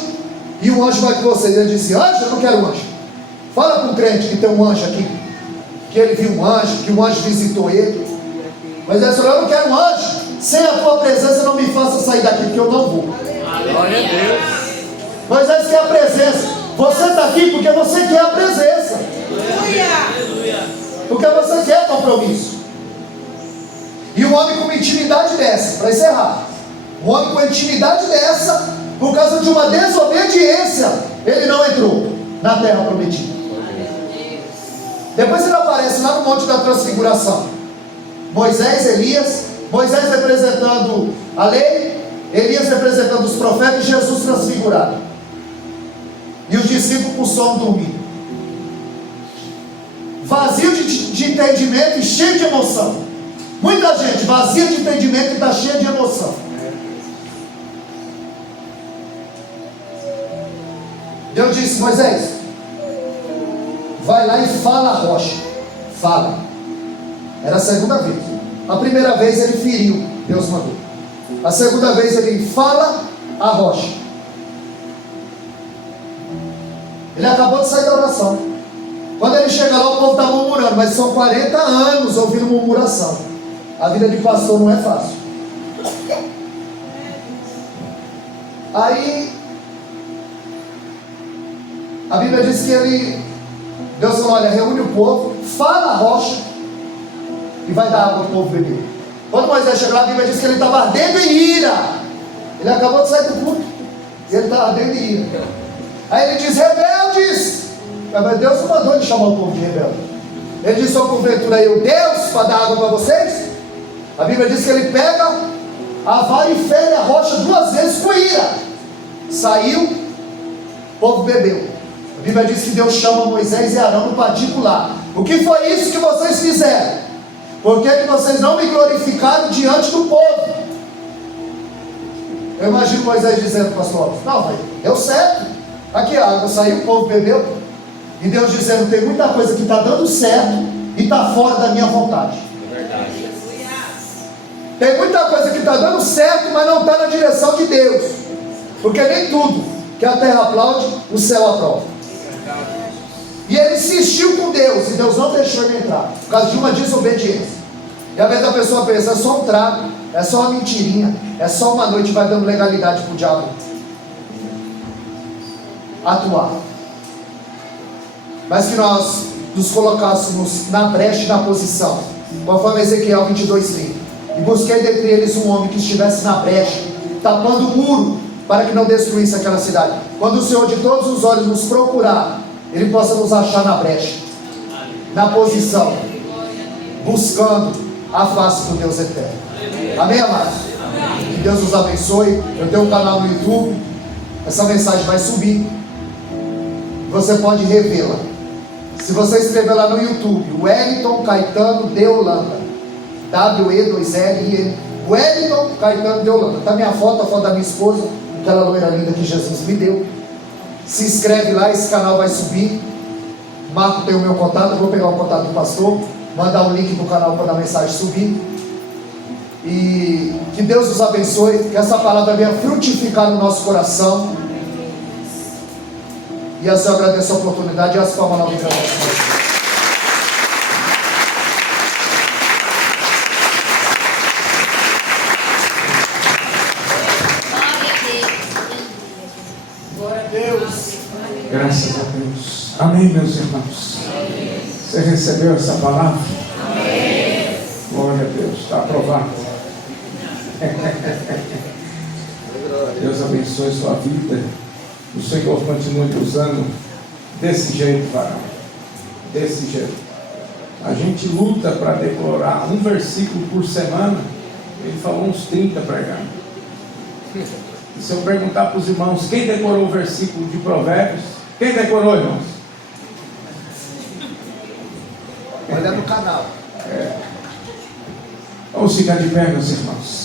e o anjo vai com vocês. Ele disse, anjo? Eu não quero um anjo. Fala com o crente que tem um anjo aqui, que ele viu um anjo, que um anjo visitou ele. Moisés falou, eu não quero um anjo, sem a tua presença não me faça sair daqui, porque eu não vou. Glória a Deus. Moisés quer a presença. Você está aqui porque você quer a presença. Porque você quer compromisso. E um homem com uma intimidade dessa, para encerrar, um homem com uma intimidade dessa, por causa de uma desobediência, ele não entrou na terra prometida. Depois ele aparece lá no Monte da Transfiguração. Moisés, Elias, Moisés representando a lei, Elias representando os profetas e Jesus transfigurado. E os discípulos com sono dormindo. Vazio de entendimento e cheio de emoção. Muita gente vazia de entendimento e está cheia de emoção. Deus disse, Moisés, vai lá e fala a rocha. Fala. Era a segunda vez. A primeira vez ele feriu, Deus mandou. A segunda vez ele fala a rocha. Ele acabou de sair da oração. Quando ele chega lá, o povo está murmurando, mas são 40 anos ouvindo murmuração. A vida de pastor não é fácil. Aí a Bíblia diz que Deus falou, olha, reúne o povo, fala a rocha e vai dar água para o povo beber. Quando Moisés chegou lá, a Bíblia diz que ele estava ardendo em ira. Ele acabou de sair do culto e ele estava ardendo em ira. Aí ele diz, rebeldes. Mas Deus não mandou ele chamar o povo de rebelde. Ele disse, sou porventura eu Deus para dar água para vocês? A Bíblia diz que ele pega a vara e fere a rocha 2 vezes com ira. Saiu, o povo bebeu. A Bíblia diz que Deus chama Moisés e Arão no particular. O que foi isso que vocês fizeram? Por que vocês não me glorificaram diante do povo? Eu imagino Moisés dizendo, pastor, não, mas deu certo. Aqui a água saiu, o povo bebeu. E Deus dizendo, tem muita coisa que está dando certo e está fora da minha vontade. Verdade. Tem muita coisa que está dando certo, mas não está na direção de Deus. Porque nem tudo que a terra aplaude, o céu aprova. E ele insistiu com Deus, e Deus não deixou ele entrar, por causa de uma desobediência. E às vezes a pessoa pensa, é só um trago, é só uma mentirinha, é só uma noite, vai dando legalidade para o diabo atuar. Mas que nós nos colocássemos na brecha e na posição, conforme Ezequiel 22:30. E busquei dentre eles um homem que estivesse na brecha, tapando o muro, para que não destruísse aquela cidade. Quando o Senhor de todos os olhos nos procurar, Ele possa nos achar na brecha, na posição, buscando a face do Deus eterno. Amém, amados? Que Deus nos abençoe. Eu tenho um canal no YouTube, essa mensagem vai subir, você pode revê-la. Se você escrever lá no YouTube, Wellington Caetano de Holanda, W-E-2-L-I-N, Wellington Caetano de Holanda, está minha foto, a foto da minha esposa, aquela loira linda que Jesus me deu. Se inscreve lá, esse canal vai subir. Marco tem o meu contato, eu vou pegar o contato do pastor, mandar o link do canal para a mensagem subir. E que Deus nos abençoe, que essa palavra venha frutificar no nosso coração. E assim eu agradeço a oportunidade e as palmas novas para nós. Graças a Deus. Amém, meus irmãos. Você recebeu essa palavra? Amém. Glória a Deus. Está aprovado. Deus abençoe sua vida. O Senhor continue usando desse jeito, varão. Desse jeito. A gente luta para decorar um versículo por semana. Ele falou uns 30 pregando. E se eu perguntar para os irmãos, quem decorou o versículo de Provérbios? Quem decorou, irmãos? Olha no canal. Vamos ficar de pé, meus irmãos.